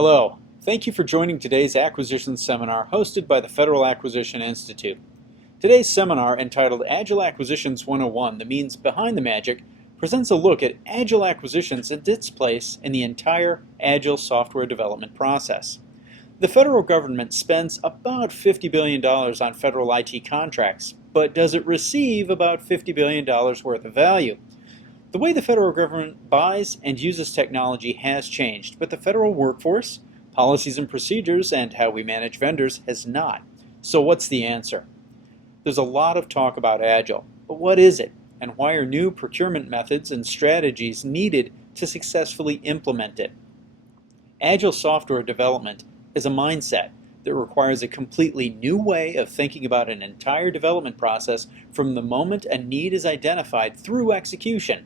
Hello, thank you for joining today's acquisition seminar hosted by the Federal Acquisition Institute. Today's seminar, entitled Agile Acquisitions 101, The Means Behind the Magic, presents a look at Agile acquisitions and its place in the entire Agile software development process. The federal government spends about $50 billion on federal IT contracts, but does it receive about $50 billion worth of value? The way the federal government buys and uses technology has changed, but the federal workforce, policies and procedures, and how we manage vendors has not. So what's the answer? There's a lot of talk about Agile, but what is it? And why are new procurement methods and strategies needed to successfully implement it? Agile software development is a mindset that requires a completely new way of thinking about an entire development process from the moment a need is identified through execution.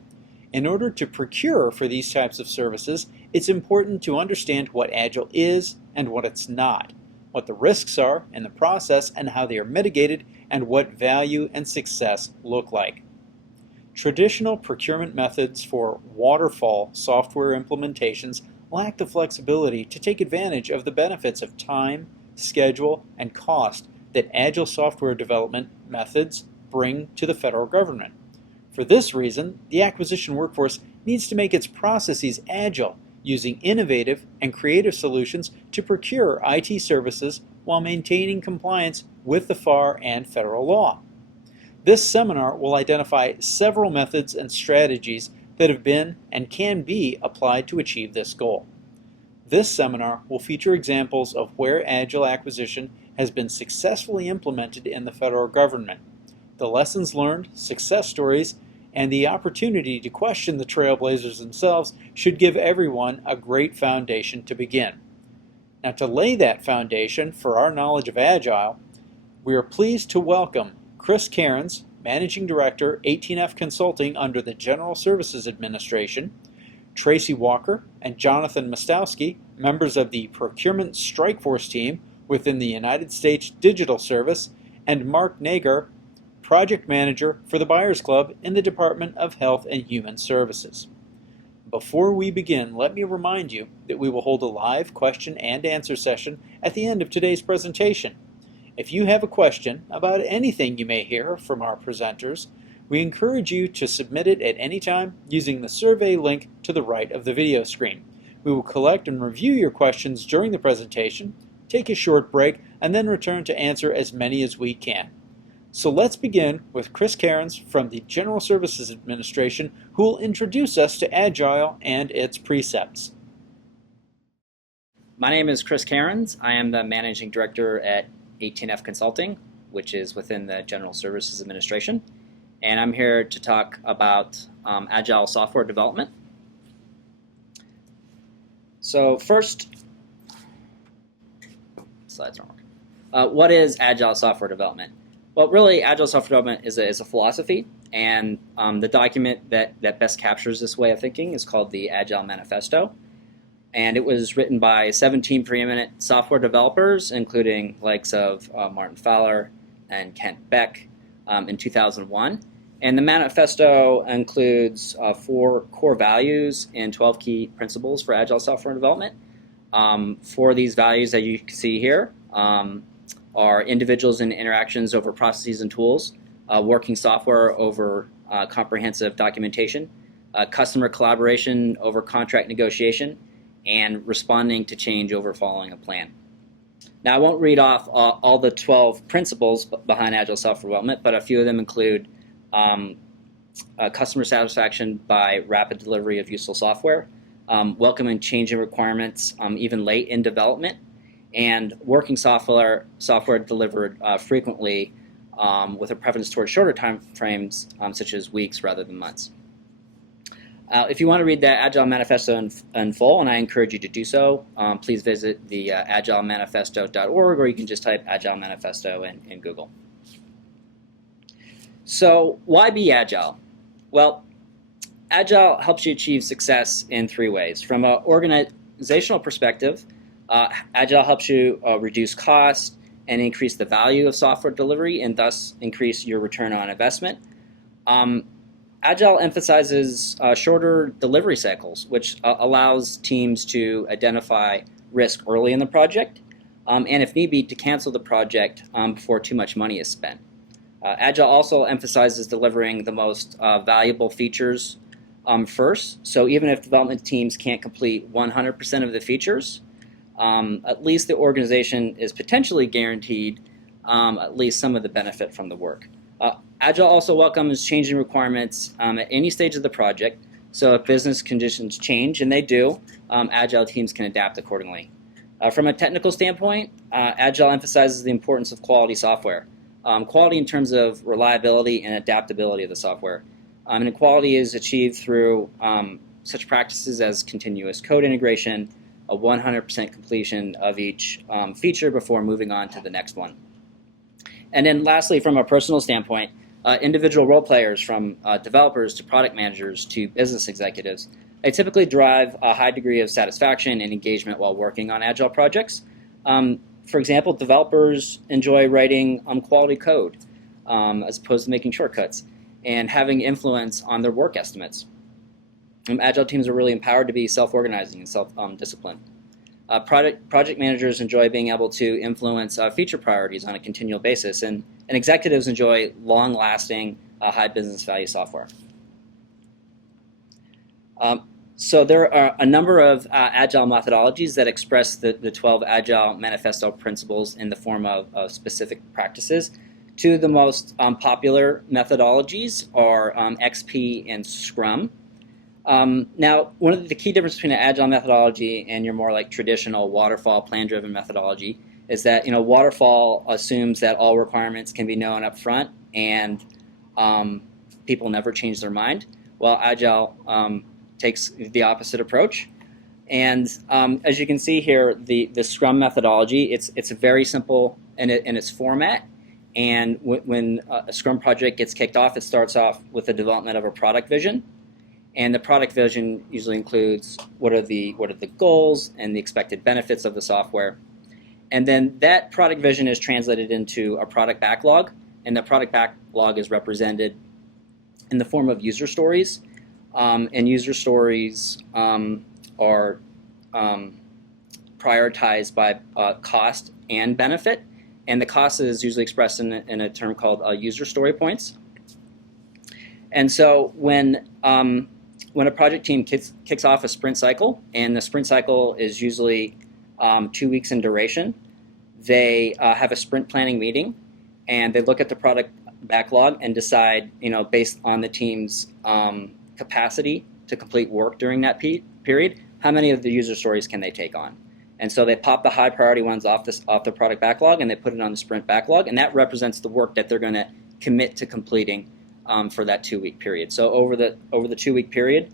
In order to procure for these types of services, it's important to understand what Agile is and what it's not, what the risks are in the process and how they are mitigated, and what value and success look like. Traditional procurement methods for waterfall software implementations lack the flexibility to take advantage of the benefits of time, schedule, and cost that Agile software development methods bring to the federal government. For this reason, the acquisition workforce needs to make its processes agile, using innovative and creative solutions to procure IT services while maintaining compliance with the FAR and federal law. This seminar will identify several methods and strategies that have been and can be applied to achieve this goal. This seminar will feature examples of where Agile acquisition has been successfully implemented in the federal government. The lessons learned, success stories, and the opportunity to question the trailblazers themselves should give everyone a great foundation to begin. Now, to lay that foundation for our knowledge of Agile, we are pleased to welcome Chris Cairns, Managing Director, 18F Consulting under the General Services Administration, Tracy Walker and Jonathan Mostowski, members of the Procurement Strike Force team within the United States Digital Service, and Mark Nagar, Project Manager for the Buyers Club in the Department of Health and Human Services. Before we begin, let me remind you that we will hold a live question and answer session at the end of today's presentation. If you have a question about anything you may hear from our presenters, we encourage you to submit it at any time using the survey link to the right of the video screen. We will collect and review your questions during the presentation, take a short break, and then return to answer as many as we can. So let's begin with Chris Cairns from the General Services Administration, who will introduce us to Agile and its precepts. My name is Chris Cairns. I am the Managing Director at 18F Consulting, which is within the General Services Administration. And I'm here to talk about Agile software development. So first, slides don't work. What is Agile software development? Well, really, Agile software development is a philosophy, and the document that best captures this way of thinking is called the Agile Manifesto. And it was written by 17 preeminent software developers, including likes of Martin Fowler and Kent Beck in 2001. And the manifesto includes 4 core values and 12 key principles for Agile software development. 4 of these values that you can see here are individuals and interactions over processes and tools, working software over comprehensive documentation, customer collaboration over contract negotiation, and responding to change over following a plan. Now, I won't read off all the 12 principles behind Agile software development, but a few of them include customer satisfaction by rapid delivery of useful software, welcoming changing requirements even late in development, and working software delivered frequently with a preference towards shorter time frames, such as weeks rather than months. If you want to read the Agile Manifesto in full, and I encourage you to do so, please visit the agilemanifesto.org, or you can just type Agile Manifesto in Google. So why be Agile? Well, Agile helps you achieve success in 3 ways. From an organizational perspective, Agile helps you reduce cost and increase the value of software delivery, and thus increase your return on investment. Agile emphasizes shorter delivery cycles, which allows teams to identify risk early in the project, and if need be, to cancel the project before too much money is spent. Agile also emphasizes delivering the most valuable features first, so even if development teams can't complete 100% of the features, at least the organization is potentially guaranteed at least some of the benefit from the work. Agile also welcomes changing requirements at any stage of the project, so if business conditions change, and they do, Agile teams can adapt accordingly. From a technical standpoint, Agile emphasizes the importance of quality software. Quality in terms of reliability and adaptability of the software. And quality is achieved through such practices as continuous code integration, a 100% completion of each feature before moving on to the next one. And then lastly, from a personal standpoint, individual role players from developers to product managers to business executives, they typically derive a high degree of satisfaction and engagement while working on Agile projects. For example, developers enjoy writing quality code as opposed to making shortcuts and having influence on their work estimates. Agile teams are really empowered to be self-organizing and self-disciplined. Project managers enjoy being able to influence feature priorities on a continual basis, and executives enjoy long-lasting, high business value software. So there are a number of Agile methodologies that express the 12 Agile Manifesto principles in the form of specific practices. Two of the most popular methodologies are XP and Scrum. Now, one of the key differences between an Agile methodology and your more like traditional waterfall plan-driven methodology is that waterfall assumes that all requirements can be known up front and people never change their mind, while Agile takes the opposite approach. And as you can see here, the Scrum methodology, it's very simple in its format. And when a Scrum project gets kicked off, it starts off with the development of a product vision. And the product vision usually includes what are the goals and the expected benefits of the software. And then that product vision is translated into a product backlog. And the product backlog is represented in the form of user stories. And user stories are prioritized by cost and benefit. And the cost is usually expressed in a term called user story points. And so when a project team kicks off a sprint cycle, and the sprint cycle is usually 2 weeks in duration, they have a sprint planning meeting, and they look at the product backlog and decide, based on the team's capacity to complete work during that period, how many of the user stories can they take on. And so they pop the high priority ones off the product backlog, and they put it on the sprint backlog, and that represents the work that they're going to commit to completing for that 2-week period. So over the 2-week period,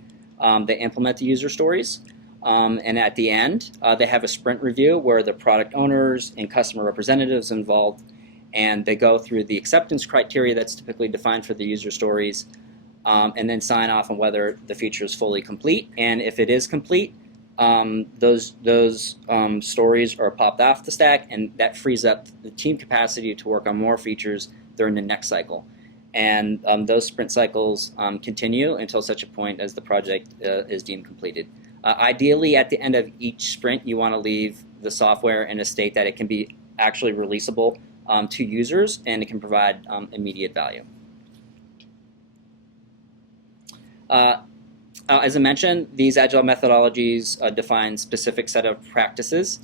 they implement the user stories, and at the end, they have a sprint review where the product owners and customer representatives involved, and they go through the acceptance criteria that's typically defined for the user stories, and then sign off on whether the feature is fully complete. And if it is complete, those stories are popped off the stack, and that frees up the team capacity to work on more features during the next cycle. And those sprint cycles continue until such a point as the project is deemed completed. Ideally, at the end of each sprint, you want to leave the software in a state that it can be actually releasable to users, and it can provide immediate value. As I mentioned, these Agile methodologies define specific set of practices.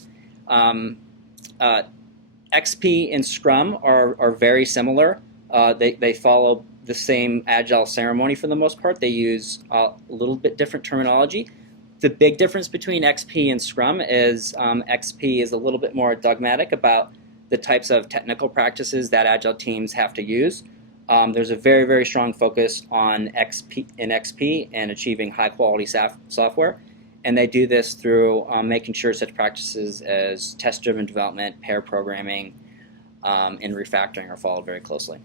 XP and Scrum are very similar. They follow the same Agile ceremony for the most part. They use a little bit different terminology. The big difference between XP and Scrum is XP is a little bit more dogmatic about the types of technical practices that Agile teams have to use. There's a very, very strong focus on XP and achieving high-quality software, and they do this through making sure such practices as test-driven development, pair programming, and refactoring are followed very closely.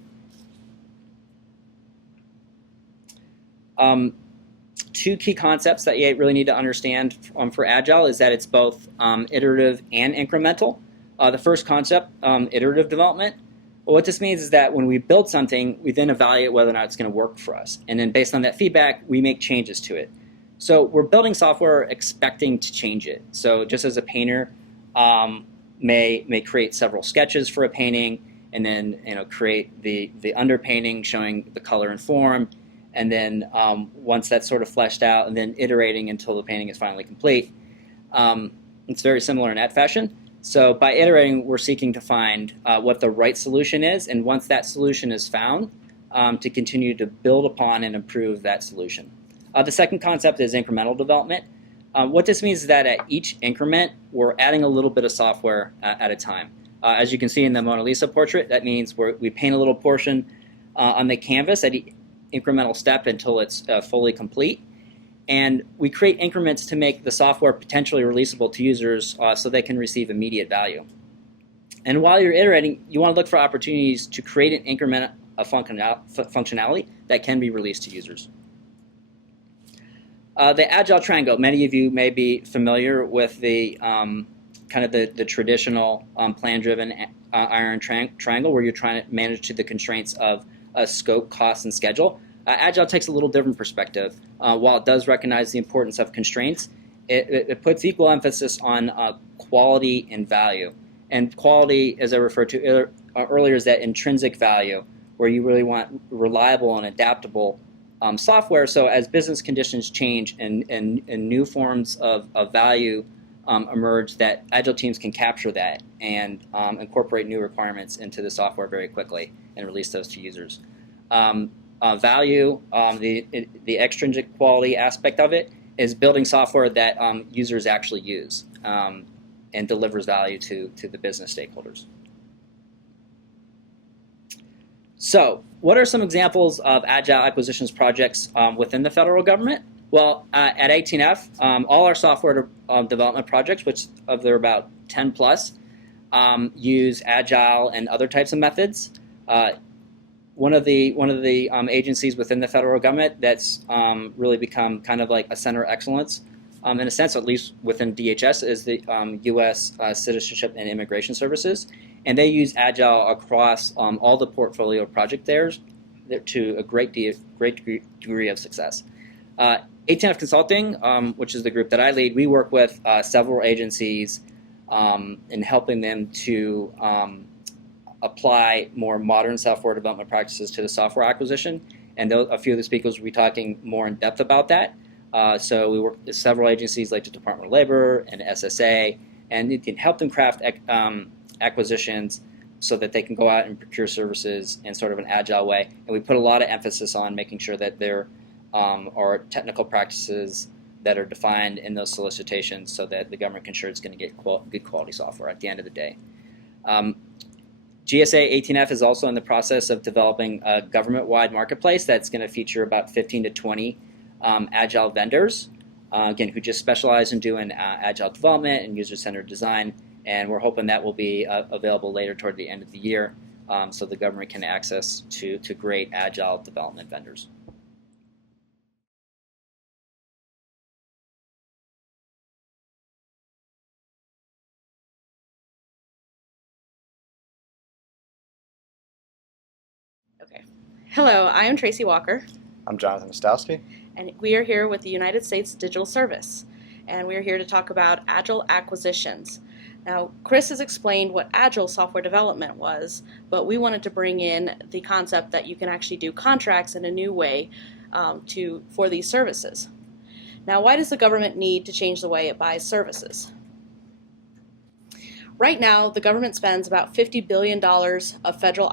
Two key concepts that you really need to understand for Agile is that it's both iterative and incremental. The first concept, iterative development. Well, what this means is that when we build something, we then evaluate whether or not it's going to work for us. And then based on that feedback, we make changes to it. So we're building software expecting to change it. So just as a painter may create several sketches for a painting, and then create the underpainting showing the color and form, and then once that's sort of fleshed out, and then iterating until the painting is finally complete. It's very similar in that fashion. So by iterating, we're seeking to find what the right solution is, and once that solution is found, to continue to build upon and improve that solution. The second concept is incremental development. What this means is that at each increment, we're adding a little bit of software at a time. As you can see in the Mona Lisa portrait, that means we paint a little portion on the canvas at each incremental step until it's fully complete. And we create increments to make the software potentially releasable to users so they can receive immediate value. And while you're iterating, you want to look for opportunities to create an increment of functionality that can be released to users. The Agile Triangle, many of you may be familiar with the kind of the traditional plan-driven iron triangle where you're trying to manage to the constraints of scope, cost, and schedule. Agile takes a little different perspective. While it does recognize the importance of constraints, it puts equal emphasis on quality and value. And quality, as I referred to earlier, is that intrinsic value where you really want reliable and adaptable software. So as business conditions change and new forms of value emerge, that Agile teams can capture that and incorporate new requirements into the software very quickly and release those to users. Value, the extrinsic quality aspect of it, is building software that users actually use and delivers value to the business stakeholders. So, what are some examples of Agile acquisitions projects within the federal government? Well, at 18F, all our software development projects, which there are about 10 plus, use Agile and other types of methods. One of the agencies within the federal government that's really become kind of like a center of excellence, in a sense, at least within DHS, is the U.S. Citizenship and Immigration Services, and they use Agile across all the portfolio project there to a great degree of success. 18F Consulting, which is the group that I lead, we work with several agencies in helping them to apply more modern software development practices to the software acquisition, and a few of the speakers will be talking more in depth about that. So we work with several agencies like the Department of Labor and SSA, and it can help them craft acquisitions so that they can go out and procure services in sort of an agile way. And we put a lot of emphasis on making sure that there are technical practices that are defined in those solicitations so that the government can ensure it's going to get good quality software at the end of the day. GSA 18F is also in the process of developing a government-wide marketplace that's going to feature about 15 to 20 Agile vendors, again, who just specialize in doing Agile development and user-centered design, and we're hoping that will be available later toward the end of the year so the government can access to great Agile development vendors. Okay. Hello, I am Tracy Walker. I'm Jonathan Ostowski. And we are here with the United States Digital Service. And we are here to talk about Agile acquisitions. Now, Chris has explained what Agile software development was, but we wanted to bring in the concept that you can actually do contracts in a new way for these services. Now, why does the government need to change the way it buys services? Right now, the government spends about $50 billion on federal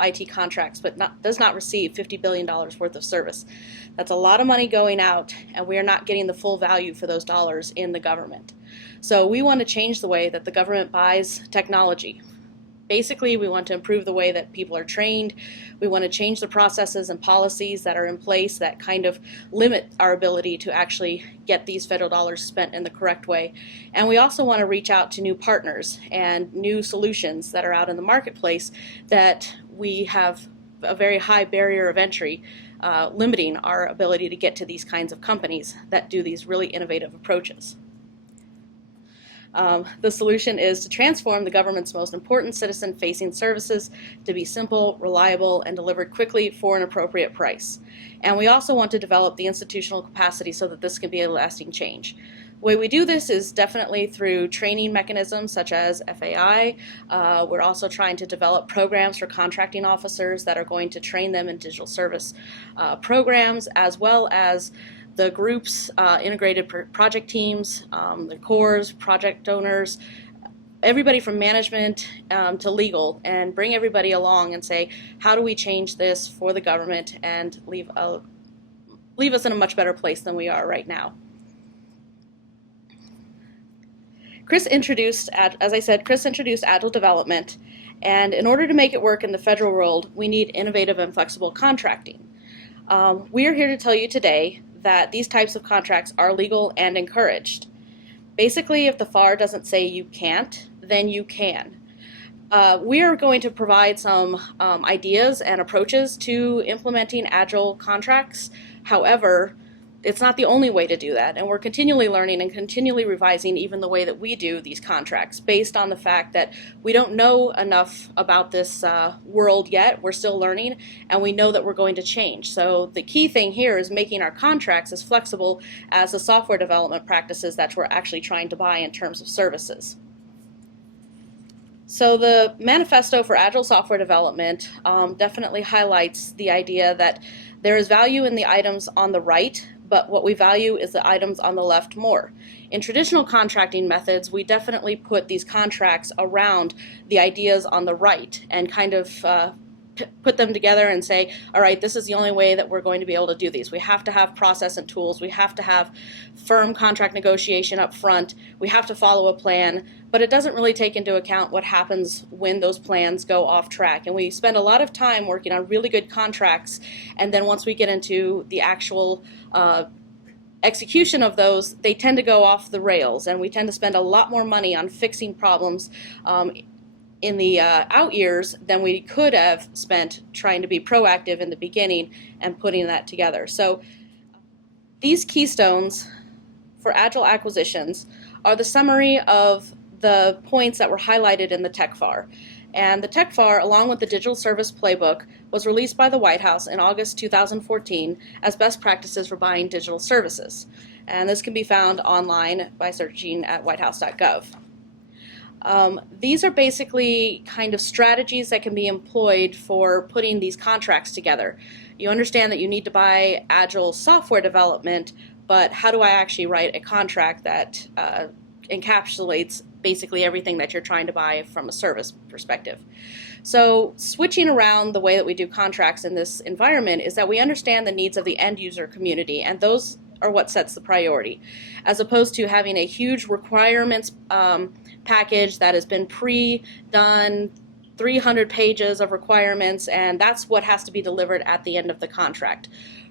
IT contracts, but does not receive $50 billion worth of service. That's a lot of money going out, and we are not getting the full value for those dollars in the government. So we want to change the way that the government buys technology. Basically, we want to improve the way that people are trained. We want to change the processes and policies that are in place that kind of limit our ability to actually get these federal dollars spent in the correct way. And we also want to reach out to new partners and new solutions that are out in the marketplace that we have a very high barrier of entry, limiting our ability to get to these kinds of companies that do these really innovative approaches. The solution is to transform the government's most important citizen-facing services to be simple, reliable, and delivered quickly for an appropriate price. And we also want to develop the institutional capacity so that this can be a lasting change. The way we do this is definitely through training mechanisms such as FAI. We're also trying to develop programs for contracting officers that are going to train them in digital service programs, as well as the groups, integrated project teams, the cores, project owners, everybody from management to legal, and bring everybody along and say, how do we change this for the government and leave us in a much better place than we are right now. Chris introduced Agile development, and in order to make it work in the federal world, we need innovative and flexible contracting. We are here to tell you today that these types of contracts are legal and encouraged. Basically, if the FAR doesn't say you can't, then you can. We are going to provide some ideas and approaches to implementing Agile contracts. However, it's not the only way to do that, and we're continually learning and continually revising even the way that we do these contracts based on the fact that we don't know enough about this world yet. We're still learning, and we know that we're going to change. So the key thing here is making our contracts as flexible as the software development practices that we're actually trying to buy in terms of services. So the manifesto for Agile Software Development definitely highlights the idea that there is value in the items on the right, but what we value is the items on the left more. In traditional contracting methods, we definitely put these contracts around the ideas on the right and kind of put them together and say, all right, this is the only way that we're going to be able to do these. We have to have process and tools. We have to have firm contract negotiation up front. We have to follow a plan, but it doesn't really take into account what happens when those plans go off track. And we spend a lot of time working on really good contracts, and then once we get into the actual execution of those, they tend to go off the rails, and we tend to spend a lot more money on fixing problems in the out years than we could have spent trying to be proactive in the beginning and putting that together. So these keystones for Agile acquisitions are the summary of the points that were highlighted in the TechFAR. And the TechFAR, along with the Digital Service Playbook, was released by the White House in August 2014 as best practices for buying digital services. And this can be found online by searching at whitehouse.gov. These are basically kind of strategies that can be employed for putting these contracts together. You understand that you need to buy Agile software development, but how do I actually write a contract that encapsulates basically everything that you're trying to buy from a service perspective? So switching around the way that we do contracts in this environment is that we understand the needs of the end user community, and those are what sets the priority, as opposed to having a huge requirements package that has been pre-done, 300 pages of requirements, and that's what has to be delivered at the end of the contract.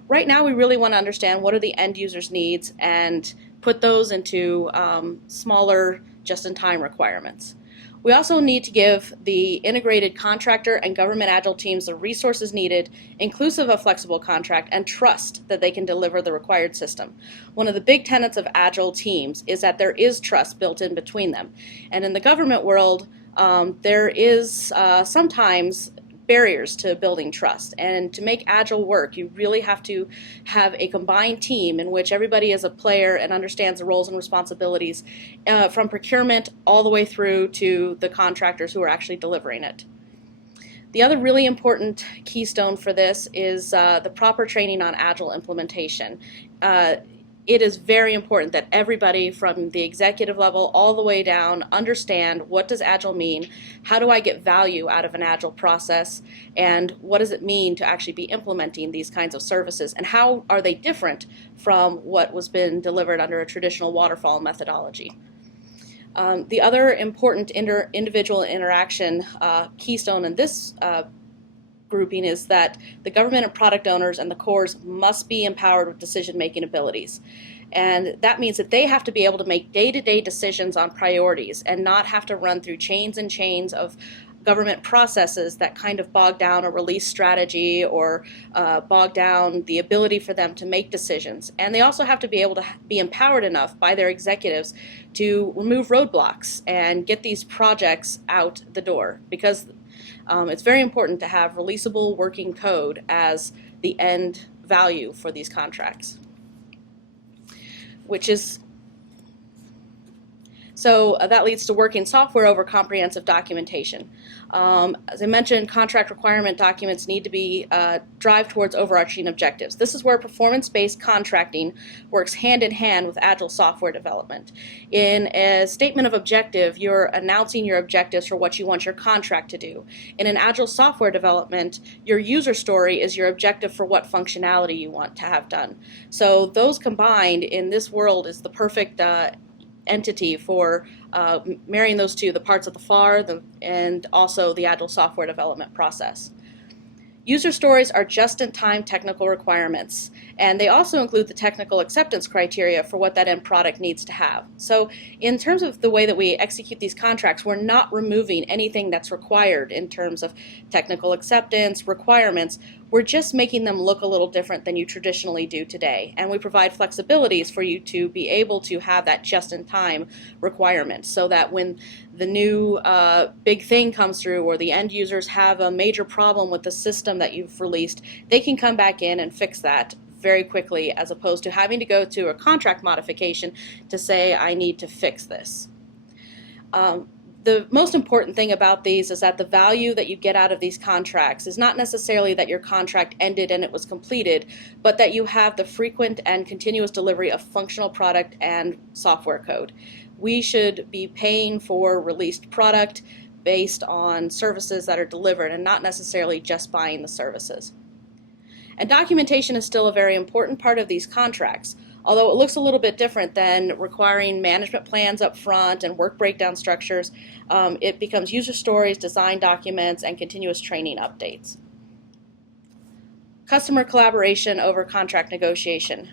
Right now, we really want to understand what are the end user's needs and put those into smaller just-in-time requirements. We also need to give the integrated contractor and government Agile teams the resources needed, inclusive of flexible contract, and trust that they can deliver the required system. One of the big tenets of Agile teams is that there is trust built in between them. And in the government world, there is sometimes barriers to building trust. And to make Agile work, you really have to have a combined team in which everybody is a player and understands the roles and responsibilities from procurement all the way through to the contractors who are actually delivering it. The other really important keystone for this is the proper training on Agile implementation. It is very important that everybody from the executive level all the way down understand what does Agile mean, how do I get value out of an Agile process, and what does it mean to actually be implementing these kinds of services, and how are they different from what was been delivered under a traditional waterfall methodology. The other important individual interaction keystone in this grouping is that the government and product owners and the cores must be empowered with decision-making abilities. And that means that they have to be able to make day-to-day decisions on priorities and not have to run through chains and chains of government processes that kind of bog down a release strategy or bog down the ability for them to make decisions. And they also have to be able to be empowered enough by their executives to remove roadblocks and get these projects out the door, because it's very important to have releasable working code as the end value for these contracts, So that leads to working software over comprehensive documentation. As I mentioned, contract requirement documents need to be drive towards overarching objectives. This is where performance-based contracting works hand in hand with Agile software development. In a statement of objective, you're announcing your objectives for what you want your contract to do. In an Agile software development, your user story is your objective for what functionality you want to have done. So those combined in this world is the perfect entity for marrying those two, the parts of the FAR and also the Agile software development process. User stories are just-in-time technical requirements, and they also include the technical acceptance criteria for what that end product needs to have. So in terms of the way that we execute these contracts, we're not removing anything that's required in terms of technical acceptance, requirements. We're just making them look a little different than you traditionally do today. And we provide flexibilities for you to be able to have that just-in-time requirement, so that when the new big thing comes through or the end users have a major problem with the system that you've released, they can come back in and fix that very quickly, as opposed to having to go to a contract modification to say, I need to fix this. The most important thing about these is that the value that you get out of these contracts is not necessarily that your contract ended and it was completed, but that you have the frequent and continuous delivery of functional product and software code. We should be paying for released product based on services that are delivered and not necessarily just buying the services. And documentation is still a very important part of these contracts, although it looks a little bit different than requiring management plans up front and work breakdown structures. It becomes user stories, design documents, and continuous training updates. Customer collaboration over contract negotiation.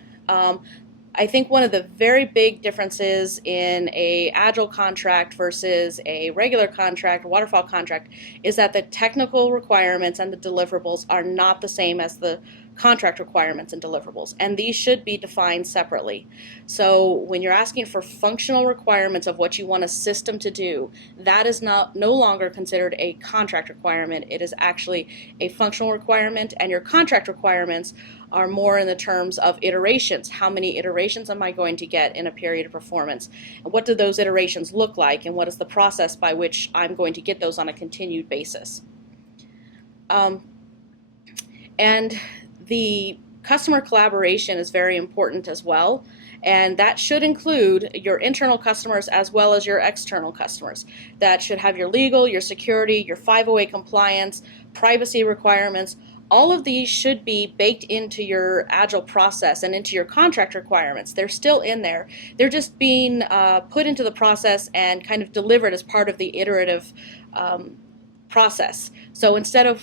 I think one of the very big differences in an Agile contract versus a regular contract, waterfall contract, is that the technical requirements and the deliverables are not the same as the contract requirements and deliverables, and these should be defined separately. So when you're asking for functional requirements of what you want a system to do, that is no longer considered a contract requirement. It is actually a functional requirement, and your contract requirements are more in the terms of iterations. How many iterations am I going to get in a period of performance? And what do those iterations look like, and what is the process by which I'm going to get those on a continued basis? And the customer collaboration is very important as well, and that should include your internal customers as well as your external customers. That should have your legal, your security, your 508 compliance, privacy requirements. All of these should be baked into your Agile process and into your contract requirements. They're still in there. They're just being put into the process and kind of delivered as part of the iterative process. So instead of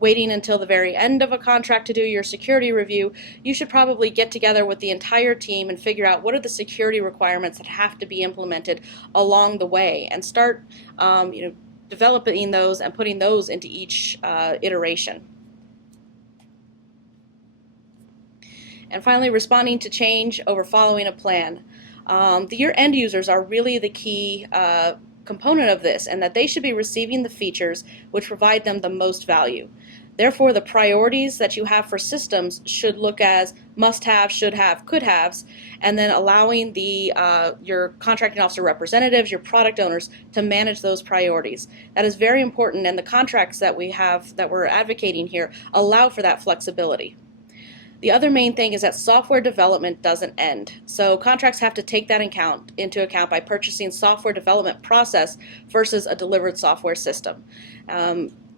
waiting until the very end of a contract to do your security review, you should probably get together with the entire team and figure out what are the security requirements that have to be implemented along the way, and start developing those and putting those into each iteration. And finally, responding to change over following a plan. Your end users are really the key component of this, and that they should be receiving the features which provide them the most value. Therefore, the priorities that you have for systems should look as must-have, should-have, could-haves, and then allowing your contracting officer representatives, your product owners, to manage those priorities. That is very important, and the contracts that we have, that we're advocating here, allow for that flexibility. The other main thing is that software development doesn't end. So contracts have to take that into account by purchasing software development process versus a delivered software system.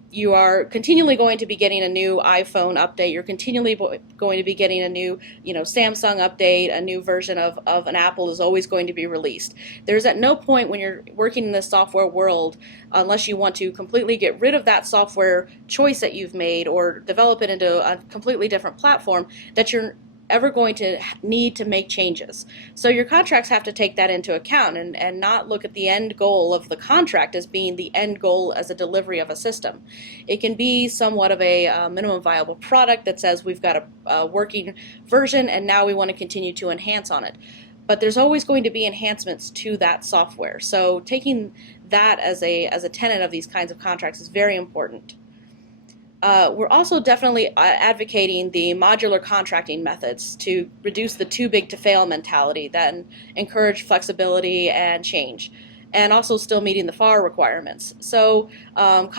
You are continually going to be getting a new iPhone update. You're continually going to be getting a new, Samsung update. A new version of an Apple is always going to be released. There's at no point when you're working in this software world, unless you want to completely get rid of that software choice that you've made or develop it into a completely different platform, that you're ever going to need to make changes. So your contracts have to take that into account and not look at the end goal of the contract as being the end goal as a delivery of a system. It can be somewhat of a minimum viable product that says we've got a working version and now we want to continue to enhance on it. But there's always going to be enhancements to that software. So taking that as a tenet of these kinds of contracts is very important. We're also definitely advocating the modular contracting methods to reduce the too big to fail mentality, that encourage flexibility and change, and also still meeting the FAR requirements. So modular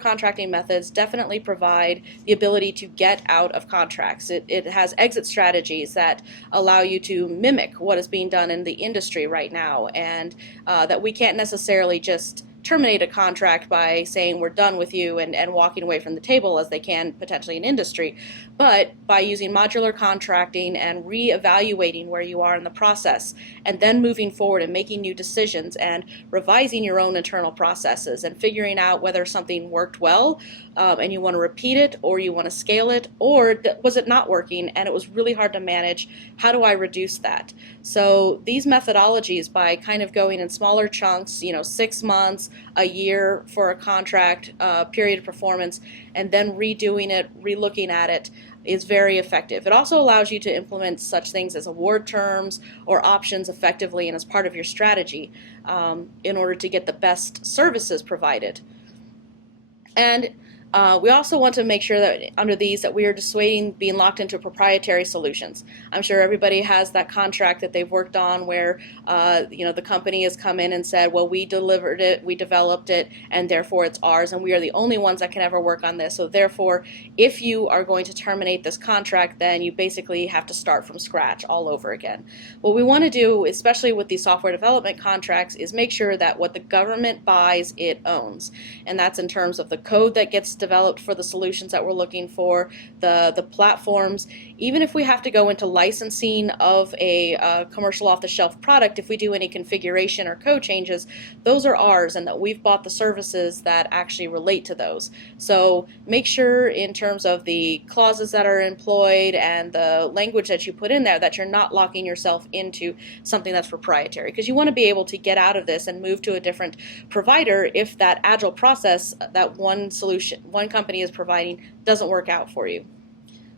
contracting methods definitely provide the ability to get out of contracts. It has exit strategies that allow you to mimic what is being done in the industry right now, and that we can't necessarily just terminate a contract by saying we're done with you and walking away from the table as they can potentially in industry, but by using modular contracting and reevaluating where you are in the process and then moving forward and making new decisions and revising your own internal processes and figuring out whether something worked well and you want to repeat it or you want to scale it, or was it not working and it was really hard to manage, how do I reduce that? So these methodologies, by kind of going in smaller chunks, 6 months, a year for a contract period of performance, and then redoing it, relooking at it, is very effective. It also allows you to implement such things as award terms or options effectively and as part of your strategy in order to get the best services provided. And we also want to make sure that under these that we are dissuading being locked into proprietary solutions. I'm sure everybody has that contract that they've worked on where the company has come in and said, well, we delivered it, we developed it, and therefore it's ours, and we are the only ones that can ever work on this. So therefore, if you are going to terminate this contract, then you basically have to start from scratch all over again. What we want to do, especially with these software development contracts, is make sure that what the government buys, it owns. And that's in terms of the code that gets developed for the solutions that we're looking for, the platforms. Even if we have to go into licensing of a commercial off-the-shelf product, if we do any configuration or code changes, those are ours, and that we've bought the services that actually relate to those. So make sure in terms of the clauses that are employed and the language that you put in there that you're not locking yourself into something that's proprietary, because you want to be able to get out of this and move to a different provider if that agile process that one company is providing doesn't work out for you.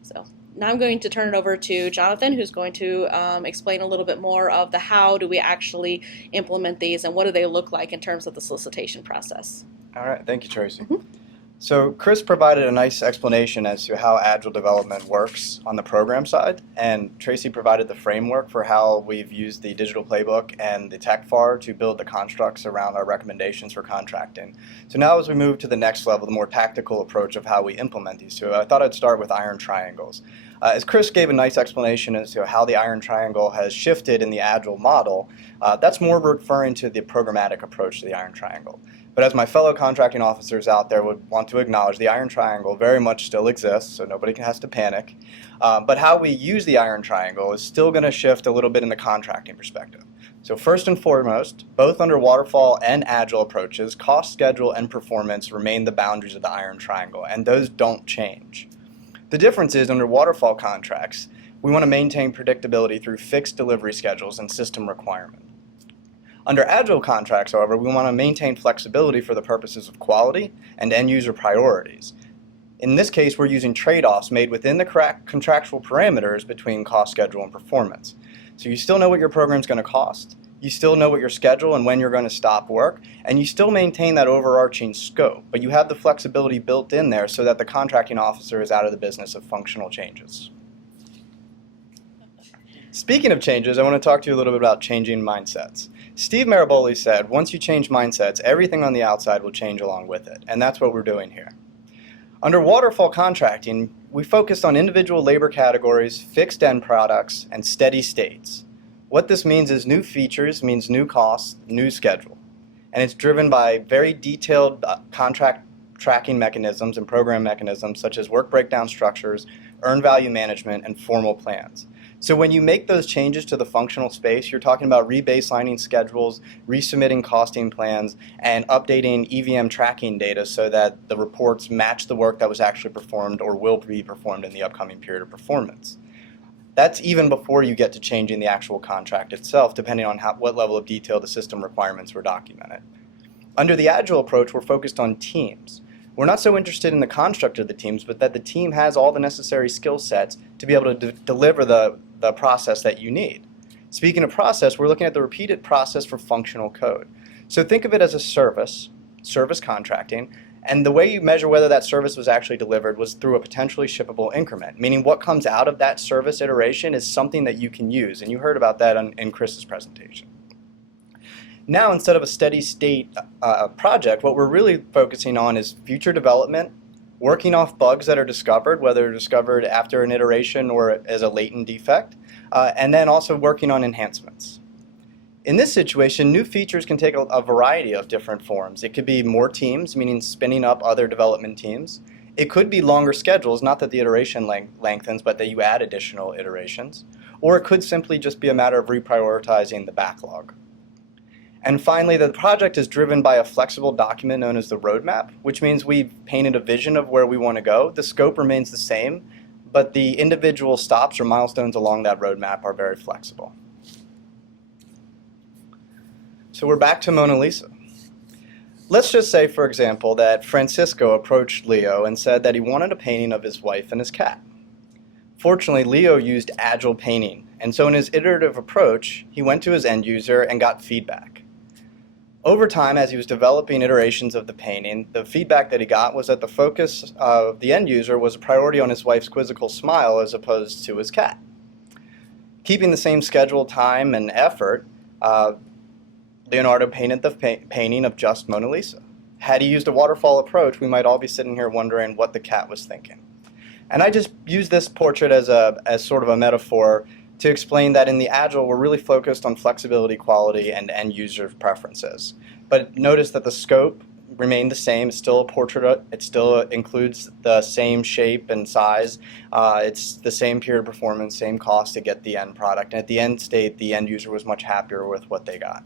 So now I'm going to turn it over to Jonathan, who's going to explain a little bit more of the how do we actually implement these and what do they look like in terms of the solicitation process. All right, thank you, Tracy. So Chris provided a nice explanation as to how Agile development works on the program side, and Tracy provided the framework for how we've used the digital playbook and the tech FAR to build the constructs around our recommendations for contracting. So now as we move to the next level, the more tactical approach of how we implement these two, I thought I'd start with iron triangles. As Chris gave a nice explanation as to how the iron triangle has shifted in the Agile model, that's more referring to the programmatic approach to the iron triangle. But as my fellow contracting officers out there would want to acknowledge, the iron triangle very much still exists, so nobody has to panic. But how we use the iron triangle is still going to shift a little bit in the contracting perspective. So first and foremost, both under waterfall and agile approaches, cost, schedule, and performance remain the boundaries of the iron triangle, and those don't change. The difference is under waterfall contracts, we want to maintain predictability through fixed delivery schedules and system requirement. Under Agile contracts, however, we want to maintain flexibility for the purposes of quality and end-user priorities. In this case, we're using trade-offs made within the contractual parameters between cost, schedule, and performance. So you still know what your program's going to cost, you still know what your schedule and when you're going to stop work, and you still maintain that overarching scope, but you have the flexibility built in there so that the contracting officer is out of the business of functional changes. Speaking of changes, I want to talk to you a little bit about changing mindsets. Steve Maraboli said, once you change mindsets, everything on the outside will change along with it, and that's what we're doing here. Under waterfall contracting, we focused on individual labor categories, fixed end products, and steady states. What this means is new features means new costs, new schedule, and it's driven by very detailed contract tracking mechanisms and program mechanisms such as work breakdown structures, earned value management, and formal plans. So when you make those changes to the functional space, you're talking about rebaselining schedules, resubmitting costing plans, and updating EVM tracking data so that the reports match the work that was actually performed or will be performed in the upcoming period of performance. That's even before you get to changing the actual contract itself, depending on what level of detail the system requirements were documented. Under the Agile approach, we're focused on teams. We're not so interested in the construct of the teams, but that the team has all the necessary skill sets to be able to deliver the process that you need. Speaking of process, we're looking at the repeated process for functional code. So think of it as a service contracting, and the way you measure whether that service was actually delivered was through a potentially shippable increment, meaning what comes out of that service iteration is something that you can use, and you heard about that in Chris's presentation. Now, instead of a steady state project, what we're really focusing on is future development, working off bugs that are discovered, whether they're discovered after an iteration or as a latent defect, and then also working on enhancements. In this situation, new features can take a variety of different forms. It could be more teams, meaning spinning up other development teams. It could be longer schedules, not that the iteration lengthens, but that you add additional iterations. Or it could simply just be a matter of reprioritizing the backlog. And finally, the project is driven by a flexible document known as the roadmap, which means we've painted a vision of where we want to go. The scope remains the same, but the individual stops or milestones along that roadmap are very flexible. So we're back to Mona Lisa. Let's just say, for example, that Francisco approached Leo and said that he wanted a painting of his wife and his cat. Fortunately, Leo used Agile painting, and so in his iterative approach, he went to his end user and got feedback. Over time, as he was developing iterations of the painting, the feedback that he got was that the focus of the end user was a priority on his wife's quizzical smile as opposed to his cat. Keeping the same schedule, time, and effort, Leonardo painted the painting of just Mona Lisa. Had he used a waterfall approach, we might all be sitting here wondering what the cat was thinking. And I just use this portrait as sort of a metaphor to explain that in the Agile, we're really focused on flexibility, quality, and end user preferences. But notice that the scope remained the same. It's still a portrait. It still includes the same shape and size. It's the same period of performance, same cost to get the end product. And at the end state, the end user was much happier with what they got.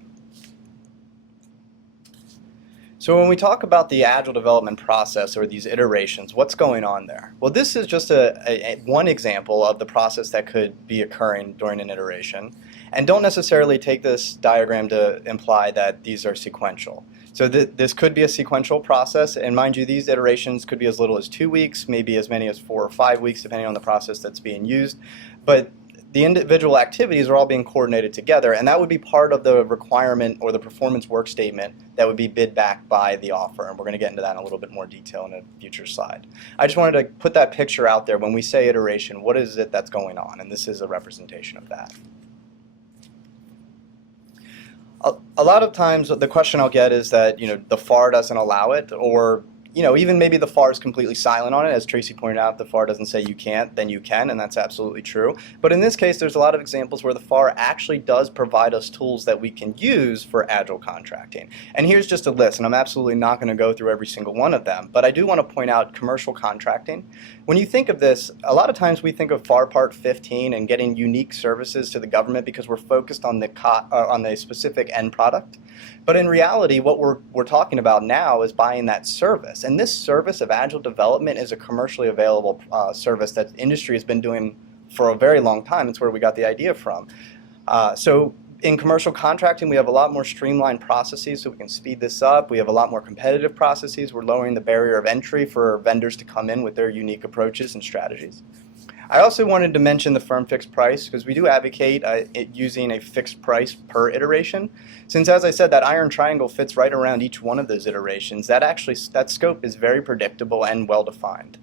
So when we talk about the Agile development process or these iterations, what's going on there? Well, this is just one example of the process that could be occurring during an iteration. And don't necessarily take this diagram to imply that these are sequential. So this could be a sequential process, and mind you, these iterations could be as little as 2 weeks, maybe as many as 4 or 5 weeks, depending on the process that's being used. But the individual activities are all being coordinated together, and that would be part of the requirement or the performance work statement that would be bid back by the offer, and we're going to get into that in a little bit more detail in a future slide. I just wanted to put that picture out there. When we say iteration, what is it that's going on? And this is a representation of that. A lot of times the question I'll get is that the FAR doesn't allow it, or even maybe the FAR is completely silent on it. As Tracy pointed out, if the FAR doesn't say you can't, then you can, and that's absolutely true. But in this case, there's a lot of examples where the FAR actually does provide us tools that we can use for Agile contracting. And here's just a list, and I'm absolutely not going to go through every single one of them, but I do want to point out commercial contracting. When you think of this, a lot of times we think of FAR Part 15 and getting unique services to the government because we're focused on the specific end product. But in reality, what we're talking about now is buying that service. And this service of Agile development is a commercially available service that industry has been doing for a very long time. It's where we got the idea from. So in commercial contracting, we have a lot more streamlined processes, so we can speed this up. We have a lot more competitive processes. We're lowering the barrier of entry for vendors to come in with their unique approaches and strategies. I also wanted to mention the firm fixed price because we do advocate using a fixed price per iteration. Since, as I said, that iron triangle fits right around each one of those iterations, that scope is very predictable and well-defined.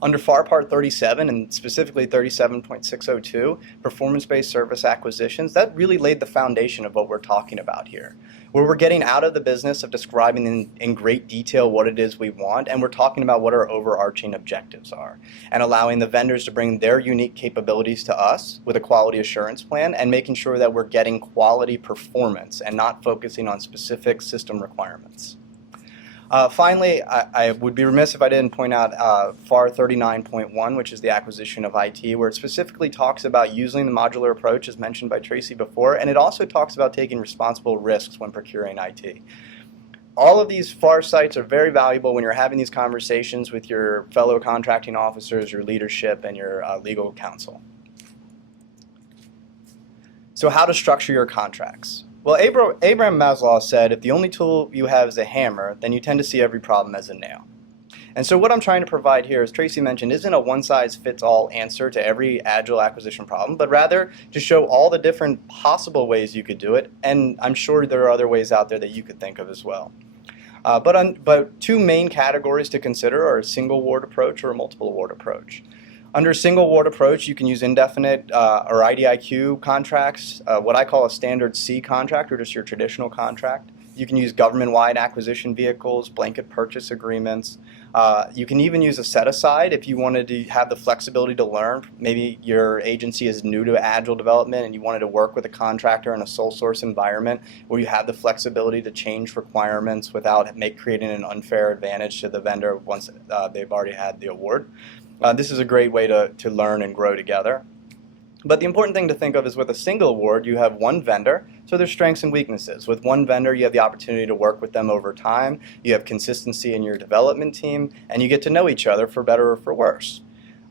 Under FAR Part 37, and specifically 37.602, performance-based service acquisitions, that really laid the foundation of what we're talking about here, where we're getting out of the business of describing in great detail what it is we want, and we're talking about what our overarching objectives are, and allowing the vendors to bring their unique capabilities to us with a quality assurance plan, and making sure that we're getting quality performance and not focusing on specific system requirements. Finally, I would be remiss if I didn't point out FAR 39.1, which is the acquisition of IT, where it specifically talks about using the modular approach, as mentioned by Tracy before, and it also talks about taking responsible risks when procuring IT. All of these FAR sites are very valuable when you're having these conversations with your fellow contracting officers, your leadership, and your legal counsel. So how to structure your contracts. Well, Abraham Maslow said, if the only tool you have is a hammer, then you tend to see every problem as a nail. And so what I'm trying to provide here, as Tracy mentioned, isn't a one-size-fits-all answer to every Agile acquisition problem, but rather to show all the different possible ways you could do it, and I'm sure there are other ways out there that you could think of as well. But two main categories to consider are a single award approach or a multiple award approach. Under a single award approach, you can use indefinite or IDIQ contracts, what I call a standard C contract or just your traditional contract. You can use government-wide acquisition vehicles, blanket purchase agreements. You can even use a set-aside if you wanted to have the flexibility to learn. Maybe your agency is new to Agile development and you wanted to work with a contractor in a sole source environment where you have the flexibility to change requirements without creating an unfair advantage to the vendor once they've already had the award. This is a great way to learn and grow together. But the important thing to think of is with a single award, you have one vendor, so there's strengths and weaknesses. With one vendor, you have the opportunity to work with them over time, you have consistency in your development team, and you get to know each other for better or for worse.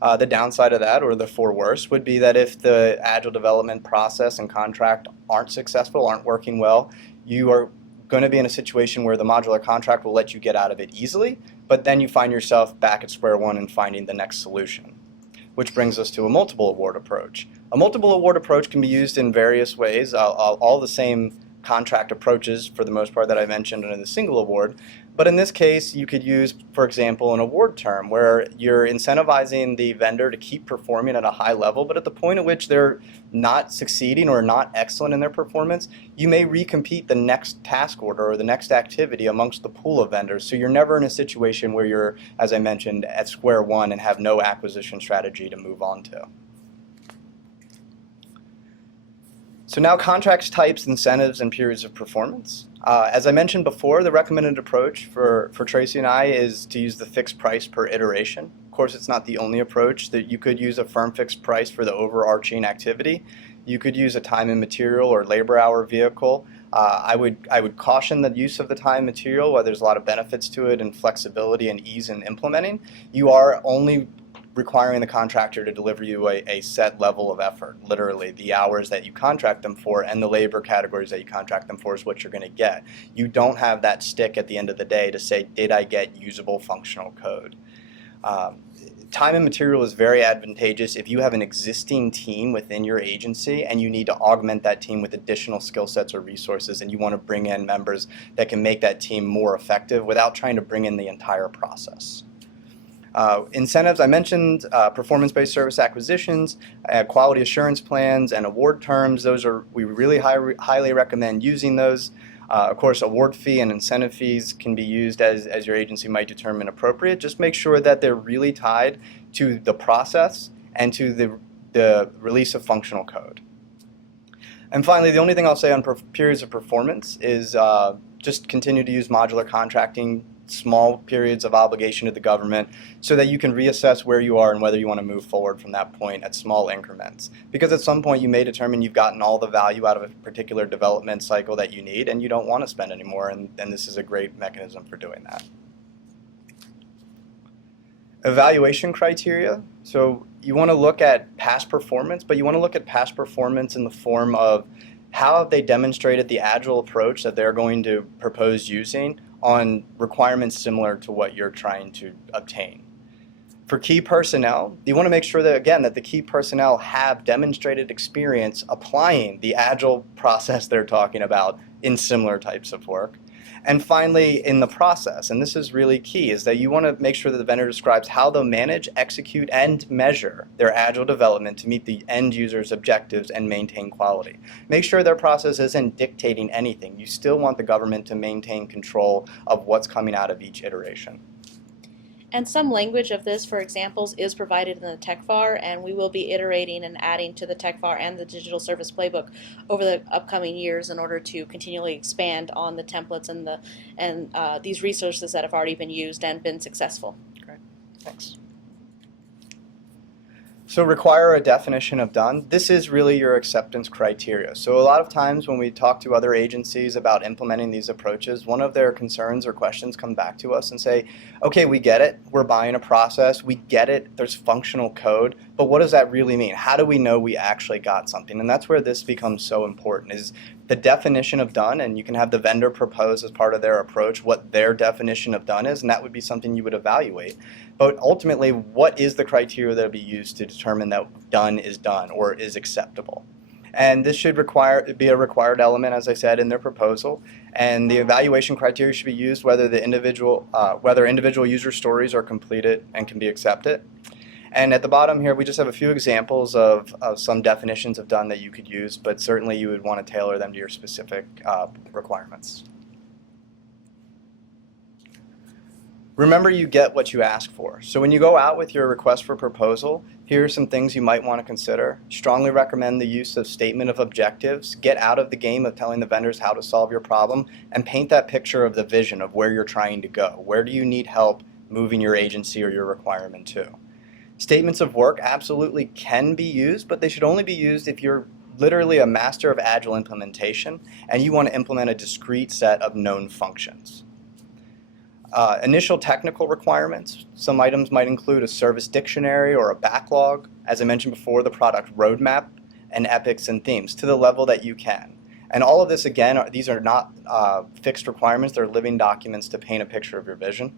The downside of that, or the for worse, would be that if the Agile development process and contract aren't successful, aren't working well, you are going to be in a situation where the modular contract will let you get out of it easily, but then you find yourself back at square one and finding the next solution. Which brings us to a multiple award approach. A multiple award approach can be used in various ways, all the same contract approaches for the most part that I mentioned under the single award. But in this case, you could use, for example, an award term where you're incentivizing the vendor to keep performing at a high level, but at the point at which they're not succeeding or not excellent in their performance, you may recompete the next task order or the next activity amongst the pool of vendors. So you're never in a situation where you're, as I mentioned, at square one and have no acquisition strategy to move on to. So now contracts, types, incentives, and periods of performance. As I mentioned before, the recommended approach for Tracy and I is to use the fixed price per iteration. Of course, it's not the only approach. That you could use a firm fixed price for the overarching activity. You could use a time and material or labor hour vehicle. I would caution the use of the time and material, while there's a lot of benefits to it and flexibility and ease in implementing. You are only requiring the contractor to deliver you a set level of effort. Literally, the hours that you contract them for and the labor categories that you contract them for is what you're going to get. You don't have that stick at the end of the day to say, did I get usable functional code? Time and material is very advantageous if you have an existing team within your agency and you need to augment that team with additional skill sets or resources, and you want to bring in members that can make that team more effective without trying to bring in the entire process. Incentives, I mentioned performance-based service acquisitions, quality assurance plans, and award terms. We really highly recommend using those. Of course, award fee and incentive fees can be used as your agency might determine appropriate. Just make sure that they're really tied to the process and to the release of functional code. And finally, the only thing I'll say on periods of performance is just continue to use modular contracting, small periods of obligation to the government, so that you can reassess where you are and whether you want to move forward from that point at small increments. Because at some point you may determine you've gotten all the value out of a particular development cycle that you need and you don't want to spend anymore, and this is a great mechanism for doing that. Evaluation criteria. So you want to look at past performance, but you want to look at past performance in the form of how have they demonstrated the Agile approach that they're going to propose using on requirements similar to what you're trying to obtain. For key personnel, you want to make sure that, again, that the key personnel have demonstrated experience applying the Agile process they're talking about in similar types of work. And finally, in the process, and this is really key, is that you want to make sure that the vendor describes how they'll manage, execute, and measure their Agile development to meet the end user's objectives and maintain quality. Make sure their process isn't dictating anything. You still want the government to maintain control of what's coming out of each iteration. And some language of this for examples is provided in the TechVAR, and we will be iterating and adding to the TechVAR and the Digital Service Playbook over the upcoming years in order to continually expand on the templates and these resources that have already been used and been successful. Great, thanks. So require a definition of done. This is really your acceptance criteria. So a lot of times when we talk to other agencies about implementing these approaches, one of their concerns or questions come back to us and say, okay, we get it, we're buying a process, we get it, there's functional code, but what does that really mean? How do we know we actually got something? And that's where this becomes so important, is the definition of done, and you can have the vendor propose as part of their approach what their definition of done is, and that would be something you would evaluate. But ultimately, what is the criteria that will be used to determine that done is done or is acceptable? And this should be a required element, as I said, in their proposal. And the evaluation criteria should be used whether individual user stories are completed and can be accepted. And at the bottom here, we just have a few examples of some definitions of done that you could use, but certainly you would want to tailor them to your specific requirements. Remember, you get what you ask for. So when you go out with your request for proposal, here are some things you might want to consider. Strongly recommend the use of statement of objectives. Get out of the game of telling the vendors how to solve your problem and paint that picture of the vision of where you're trying to go. Where do you need help moving your agency or your requirement to? Statements of work absolutely can be used, but they should only be used if you're literally a master of Agile implementation and you want to implement a discrete set of known functions. Initial technical requirements. Some items might include a service dictionary or a backlog. As I mentioned before, the product roadmap and epics and themes to the level that you can. And all of this, again, these are not fixed requirements. They're living documents to paint a picture of your vision.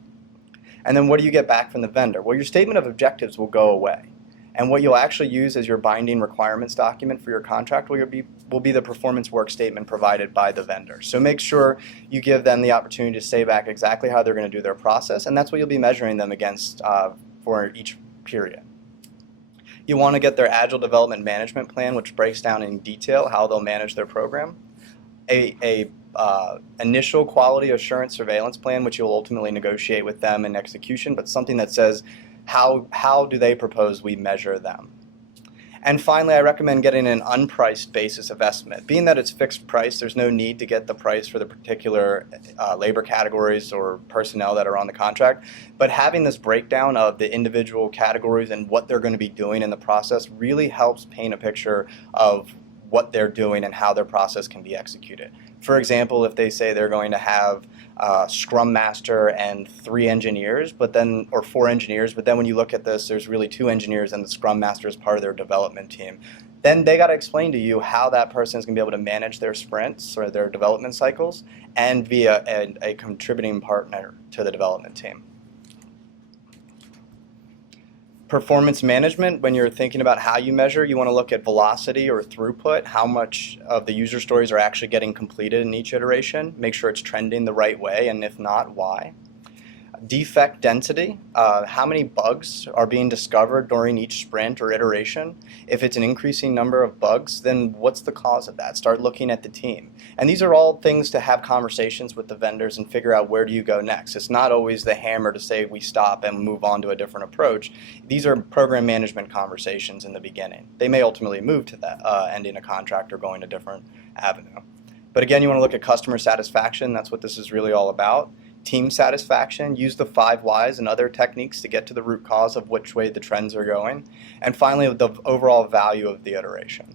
And then what do you get back from the vendor? Well, your statement of objectives will go away. And what you'll actually use as your binding requirements document for your contract will be the performance work statement provided by the vendor. So make sure you give them the opportunity to say back exactly how they're going to do their process, and that's what you'll be measuring them against for each period. You want to get their Agile Development Management Plan, which breaks down in detail how they'll manage their program. Initial quality assurance surveillance plan, which you'll ultimately negotiate with them in execution, but something that says how do they propose we measure them. And finally, I recommend getting an unpriced basis of estimate. Being that it's fixed price, there's no need to get the price for the particular labor categories or personnel that are on the contract. But having this breakdown of the individual categories and what they're going to be doing in the process really helps paint a picture of what they're doing and how their process can be executed. For example, if they say they're going to have a Scrum Master and 3 engineers, or 4 engineers, but then when you look at this, there's really 2 engineers and the Scrum Master is part of their development team. Then they got to explain to you how that person is going to be able to manage their sprints or their development cycles and be a contributing partner to the development team. Performance management, when you're thinking about how you measure, you want to look at velocity or throughput, how much of the user stories are actually getting completed in each iteration, make sure it's trending the right way, and if not, why. Defect density, how many bugs are being discovered during each sprint or iteration. If it's an increasing number of bugs, then what's the cause of that? Start looking at the team. And these are all things to have conversations with the vendors and figure out where do you go next. It's not always the hammer to say we stop and move on to a different approach. These are program management conversations in the beginning. They may ultimately move to that, ending a contract or going a different avenue. But again, you want to look at customer satisfaction. That's what this is really all about. Team satisfaction, use the 5 whys and other techniques to get to the root cause of which way the trends are going. And finally, the overall value of the iteration.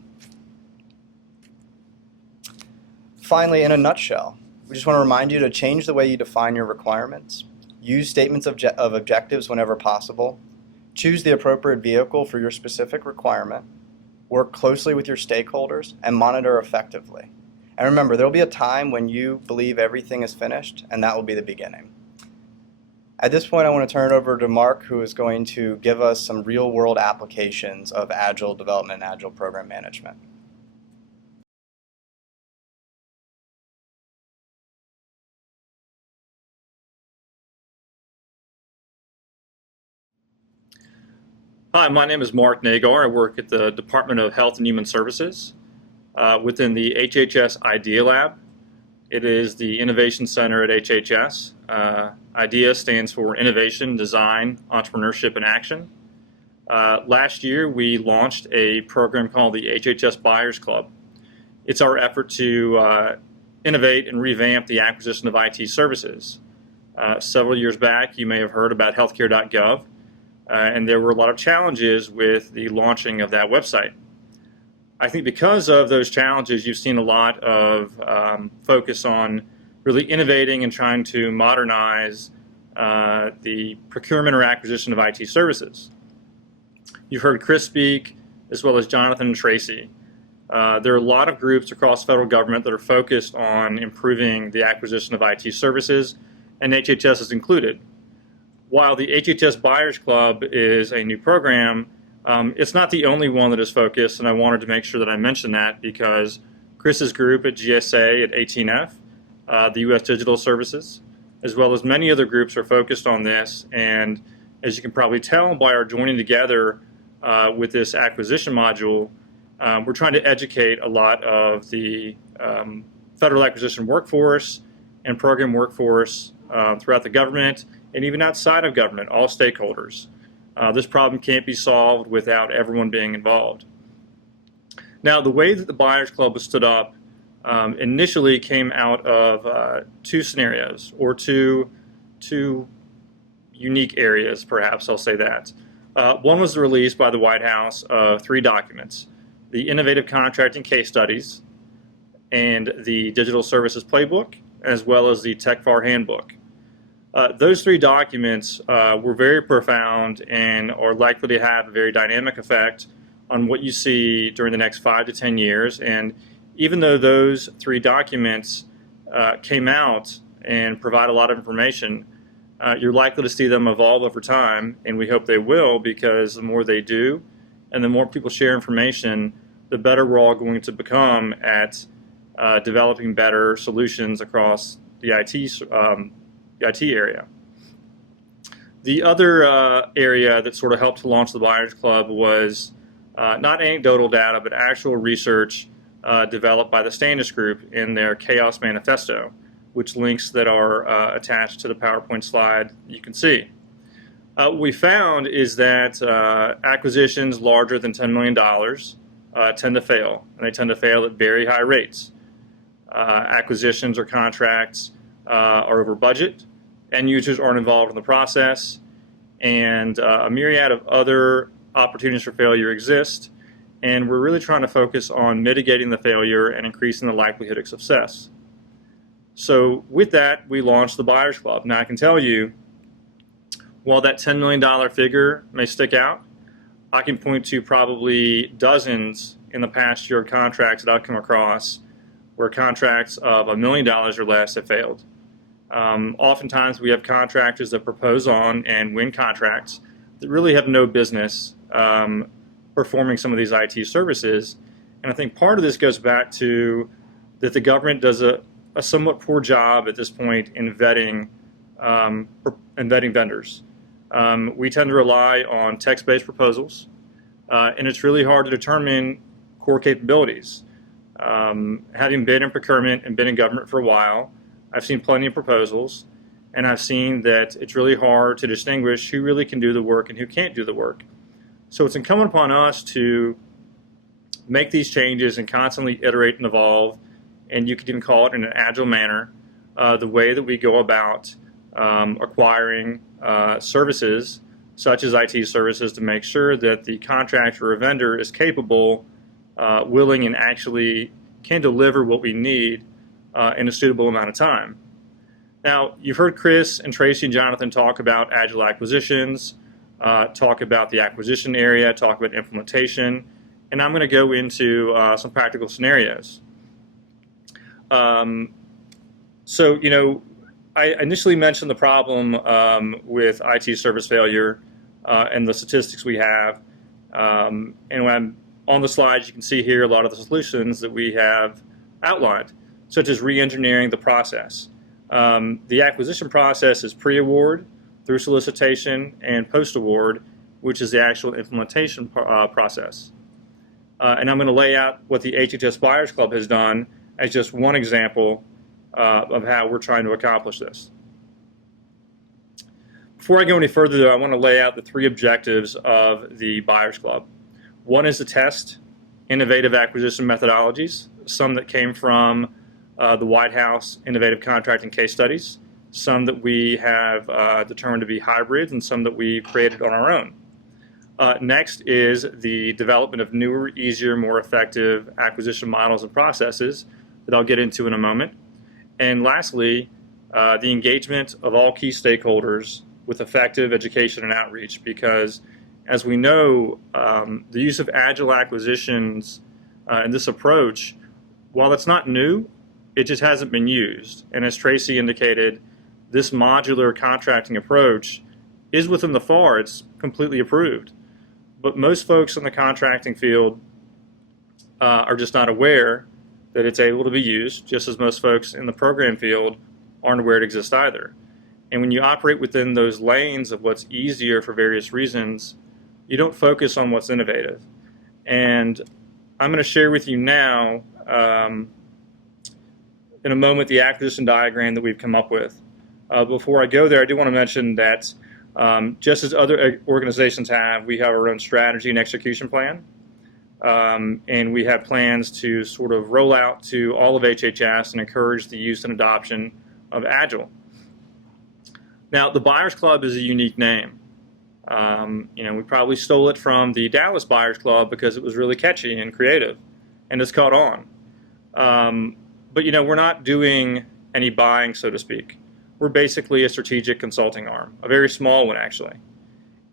Finally, in a nutshell, we just want to remind you to change the way you define your requirements. Use statements of objectives whenever possible. Choose the appropriate vehicle for your specific requirement. Work closely with your stakeholders and monitor effectively. And remember, there will be a time when you believe everything is finished, and that will be the beginning. At this point, I want to turn it over to Mark, who is going to give us some real-world applications of Agile development and Agile program management. Hi, my name is Mark Nagar. I work at the Department of Health and Human Services within the HHS Idea Lab. It is the Innovation Center at HHS. IDEA stands for Innovation, Design, Entrepreneurship, and Action. Last year, we launched a program called the HHS Buyers Club. It's our effort to innovate and revamp the acquisition of IT services. Several years back, you may have heard about healthcare.gov, and there were a lot of challenges with the launching of that website. I think because of those challenges, you've seen a lot of focus on really innovating and trying to modernize the procurement or acquisition of IT services. You've heard Chris speak, as well as Jonathan and Tracy. There are a lot of groups across federal government that are focused on improving the acquisition of IT services, and HHS is included. While the HHS Buyers Club is a new program, it's not the only one that is focused, and I wanted to make sure that I mentioned that because Chris's group at GSA, at 18F, the U.S. Digital Services, as well as many other groups are focused on this, and as you can probably tell by our joining together with this acquisition module, we're trying to educate a lot of the federal acquisition workforce and program workforce throughout the government and even outside of government, all stakeholders. This problem can't be solved without everyone being involved. Now, the way that the Buyers Club was stood up initially came out of two scenarios, or two unique areas, perhaps, I'll say that. One was the release by the White House of 3 documents: the Innovative Contracting Case Studies, and the Digital Services Playbook, as well as the TechFAR Handbook. Those 3 documents were very profound and are likely to have a very dynamic effect on what you see during the next 5 to 10 years. And even though those 3 documents came out and provide a lot of information, you're likely to see them evolve over time, and we hope they will, because the more they do and the more people share information, the better we're all going to become at developing better solutions across the IT area. The other area that sort of helped to launch the Buyers Club was not anecdotal data, but actual research developed by the Standish Group in their Chaos Manifesto, which links that are attached to the PowerPoint slide you can see. What we found is that acquisitions larger than $10 million tend to fail, and they tend to fail at very high rates. Acquisitions or contracts are over budget, end users aren't involved in the process, and a myriad of other opportunities for failure exist, and we're really trying to focus on mitigating the failure and increasing the likelihood of success. So with that, we launched the Buyers Club. Now I can tell you, while that $10 million figure may stick out, I can point to probably dozens in the past year of contracts that I've come across where contracts of $1 million or less have failed. Oftentimes we have contractors that propose on and win contracts that really have no business performing some of these IT services. And I think part of this goes back to that the government does a somewhat poor job at this point in vetting vendors. We tend to rely on text-based proposals, and it's really hard to determine core capabilities. Having been in procurement and been in government for a while, I've seen plenty of proposals, and I've seen that it's really hard to distinguish who really can do the work and who can't do the work. So it's incumbent upon us to make these changes and constantly iterate and evolve, and you could even call it in an agile manner, the way that we go about acquiring services such as IT services to make sure that the contractor or vendor is capable, willing, and actually can deliver what we need in a suitable amount of time. Now, you've heard Chris and Tracy and Jonathan talk about agile acquisitions, talk about the acquisition area, talk about implementation, and I'm going to go into some practical scenarios. So, I initially mentioned the problem with IT service failure and the statistics we have. And when I'm on the slides, you can see here a lot of the solutions that we have outlined, such as re-engineering the process. The acquisition process is pre-award, through solicitation, and post-award, which is the actual implementation process. And I'm going to lay out what the HHS Buyers Club has done as just one example of how we're trying to accomplish this. Before I go any further, though, I want to lay out the 3 objectives of the Buyers Club. One is to test innovative acquisition methodologies, some that came from the White House Innovative Contracting Case Studies, some that we have determined to be hybrids, and some that we created on our own. Next is the development of newer, easier, more effective acquisition models and processes that I'll get into in a moment. And lastly, the engagement of all key stakeholders with effective education and outreach, because as we know, the use of agile acquisitions and this approach, while it's not new, it just hasn't been used. And as Tracy indicated, this modular contracting approach is within the FAR. It's completely approved. But most folks in the contracting field are just not aware that it's able to be used, just as most folks in the program field aren't aware it exists either. And when you operate within those lanes of what's easier for various reasons, you don't focus on what's innovative. And I'm going to share with you now, in a moment, the acquisition diagram that we've come up with. Before I go there, I do want to mention that just as other organizations have, we have our own strategy and execution plan. And we have plans to sort of roll out to all of HHS and encourage the use and adoption of Agile. Now, the Buyers Club is a unique name. We probably stole it from the Dallas Buyers Club because it was really catchy and creative, and it's caught on. But we're not doing any buying, so to speak. We're basically a strategic consulting arm, a very small one actually.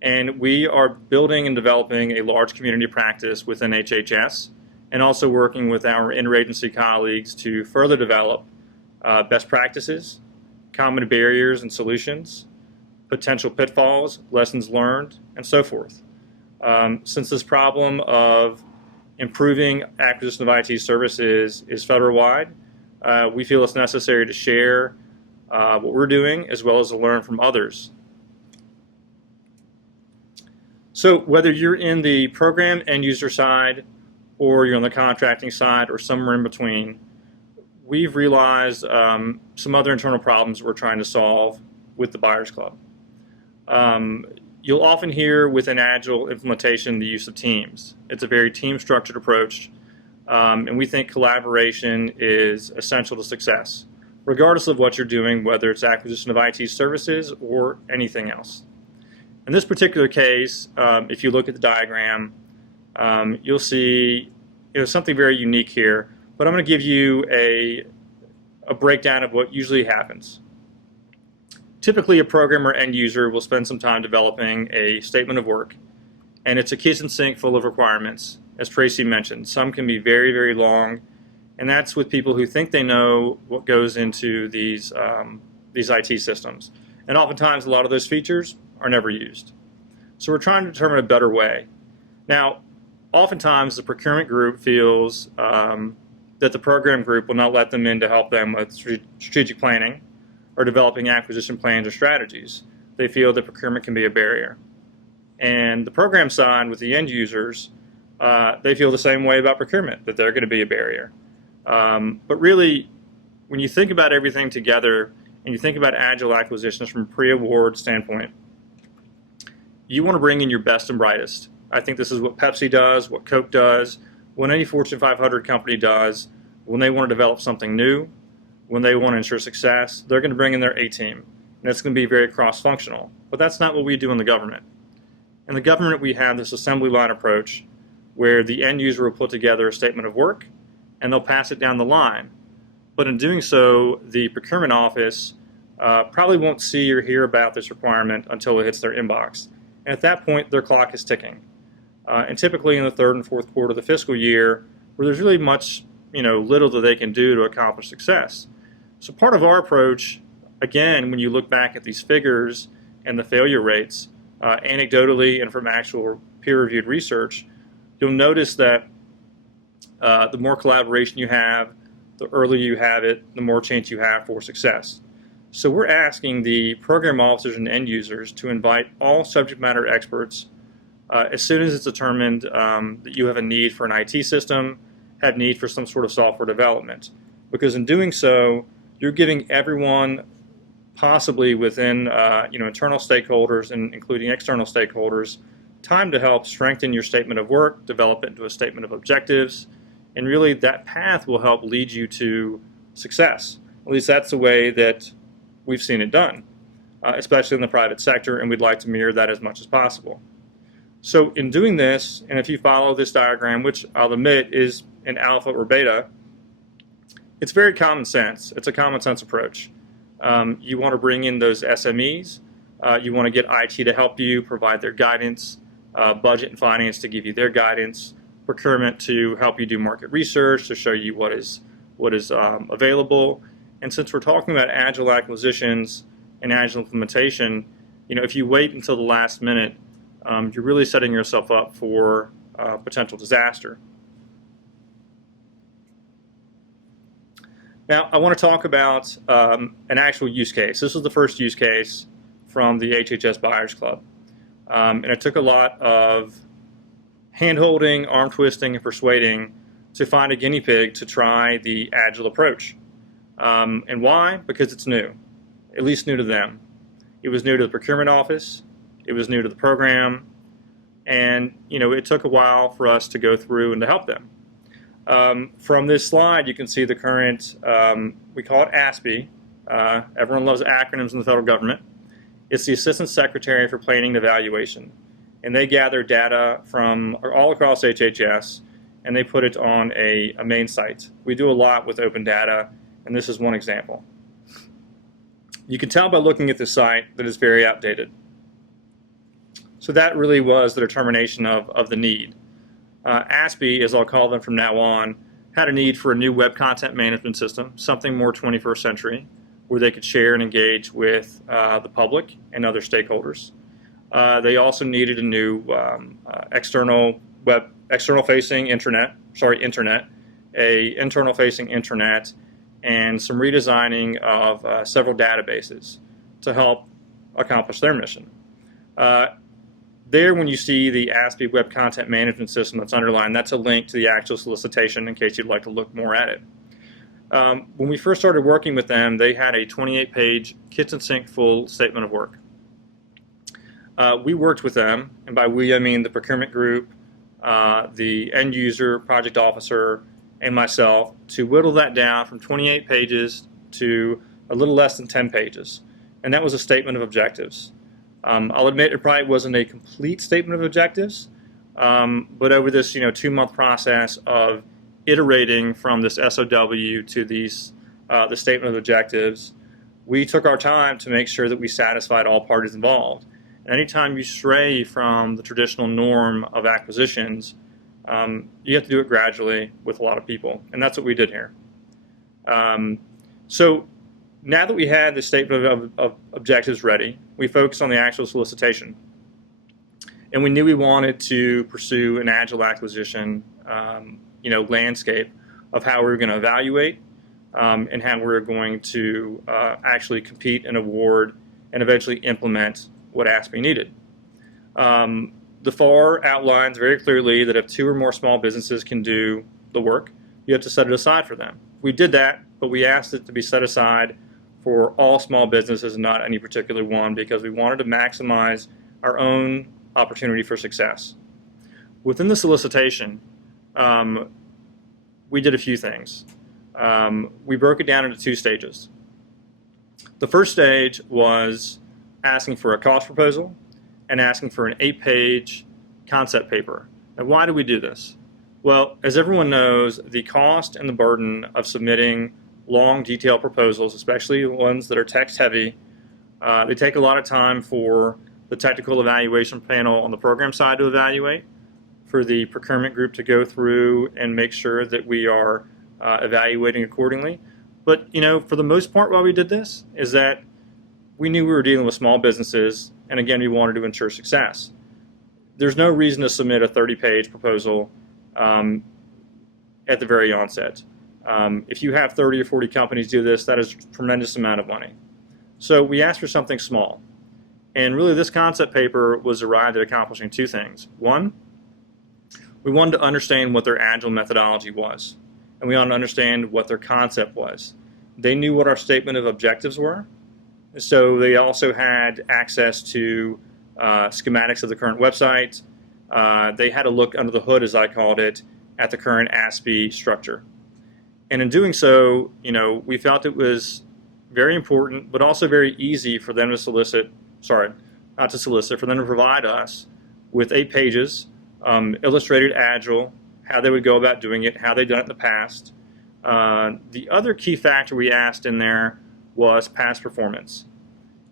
And we are building and developing a large community practice within HHS, and also working with our interagency colleagues to further develop best practices, common barriers and solutions, potential pitfalls, lessons learned, and so forth. Since this problem of improving acquisition of IT services is federal-wide, we feel it's necessary to share what we're doing as well as to learn from others. So whether you're in the program end user side or you're on the contracting side or somewhere in between, we've realized some other internal problems we're trying to solve with the Buyers Club. You'll often hear within Agile implementation the use of teams. It's a very team-structured approach, and we think collaboration is essential to success, regardless of what you're doing, whether it's acquisition of IT services or anything else. In this particular case, if you look at the diagram, you'll see something very unique here, but I'm going to give you a breakdown of what usually happens. Typically, a programmer end user will spend some time developing a statement of work, and it's a kitchen sink full of requirements, as Tracy mentioned. Some can be very, very long, and that's with people who think they know what goes into these IT systems. And oftentimes, a lot of those features are never used. So we're trying to determine a better way. Now, oftentimes, the procurement group feels that the program group will not let them in to help them with strategic planning or developing acquisition plans or strategies. They feel that procurement can be a barrier. And the program side with the end users, they feel the same way about procurement, that they're going to be a barrier. But really, when you think about everything together and you think about Agile acquisitions from a pre-award standpoint, you want to bring in your best and brightest. I think this is what Pepsi does, what Coke does, what any Fortune 500 company does. When they want to develop something new, when they want to ensure success, they're going to bring in their A-team. And it's going to be very cross-functional. But that's not what we do in the government. In the government, we have this assembly line approach where the end user will put together a statement of work and they'll pass it down the line. But in doing so, the procurement office probably won't see or hear about this requirement until it hits their inbox. And at that point, their clock is ticking. And typically in the third and fourth quarter of the fiscal year, where there's really much, little that they can do to accomplish success. So part of our approach, again, when you look back at these figures and the failure rates, anecdotally and from actual peer-reviewed research, you'll notice that the more collaboration you have, the earlier you have it, the more chance you have for success. So we're asking the program officers and end users to invite all subject matter experts as soon as it's determined that you have a need for an IT system, have need for some sort of software development. Because in doing so, you're giving everyone, possibly within internal stakeholders and including external stakeholders, time to help strengthen your statement of work, develop it into a statement of objectives, and really that path will help lead you to success. At least that's the way that we've seen it done, especially in the private sector, and we'd like to mirror that as much as possible. So in doing this, and if you follow this diagram, which I'll admit is in alpha or beta, it's very common sense. It's a common sense approach. You want to bring in those SMEs. You want to get IT to help you, provide their guidance, budget and finance to give you their guidance, procurement to help you do market research, to show you what is available. And since we're talking about agile acquisitions and agile implementation, if you wait until the last minute, you're really setting yourself up for potential disaster. Now, I want to talk about an actual use case. This was the first use case from the HHS Buyers Club. And it took a lot of hand-holding, arm-twisting, and persuading to find a guinea pig to try the Agile approach. And why? Because it's new, at least new to them. It was new to the procurement office. It was new to the program. And, it took a while for us to go through and to help them. From this slide, you can see the current, we call it ASPE. Everyone loves acronyms in the federal government. It's the Assistant Secretary for Planning and Evaluation. And they gather data from all across HHS, and they put it on a main site. We do a lot with open data, and this is one example. You can tell by looking at the site that it's very outdated. So that really was the determination of the need. ASPE, as I'll call them from now on, had a need for a new web content management system, something more 21st century, where they could share and engage with the public and other stakeholders. They also needed a new external-facing internet, internal-facing intranet, and some redesigning of several databases to help accomplish their mission. There, when you see the ASPE Web Content Management System that's underlined, that's a link to the actual solicitation in case you'd like to look more at it. When we first started working with them, they had a 28-page kitchen sink full statement of work. We worked with them, and by we I mean the procurement group, the end user, project officer, and myself, to whittle that down from 28 pages to a little less than 10 pages. And that was a statement of objectives. I'll admit it probably wasn't a complete statement of objectives, but over this 2-month process of iterating from this SOW to the statement of objectives, we took our time to make sure that we satisfied all parties involved. And anytime you stray from the traditional norm of acquisitions, you have to do it gradually with a lot of people, and that's what we did here. So now that we had the statement of objectives ready, we focused on the actual solicitation. And we knew we wanted to pursue an agile acquisition landscape of how we were going to evaluate and how we were going to actually compete and award and eventually implement what ASPE needed. The FAR outlines very clearly that if 2 or more small businesses can do the work, you have to set it aside for them. We did that, but we asked it to be set aside for all small businesses and not any particular one because we wanted to maximize our own opportunity for success. Within the solicitation, we did a few things. We broke it down into 2 stages. The first stage was asking for a cost proposal and asking for an 8-page concept paper. And why do we do this? Well, as everyone knows, the cost and the burden of submitting long, detailed proposals, especially ones that are text-heavy, they take a lot of time for the technical evaluation panel on the program side to evaluate, for the procurement group to go through and make sure that we are evaluating accordingly. But, for the most part, why we did this is that we knew we were dealing with small businesses, and again, we wanted to ensure success. There's no reason to submit a 30-page proposal at the very onset. If you have 30 or 40 companies do this, that is a tremendous amount of money. So we asked for something small. And really this concept paper was arrived at accomplishing 2 things. One, we wanted to understand what their agile methodology was. And we wanted to understand what their concept was. They knew what our statement of objectives were. So they also had access to schematics of the current website. They had a look under the hood, as I called it, at the current ASPE structure. And in doing so, we felt it was very important, but also very easy for them to for them to provide us with 8 pages, illustrated Agile, how they would go about doing it, how they've done it in the past. The other key factor we asked in there was past performance.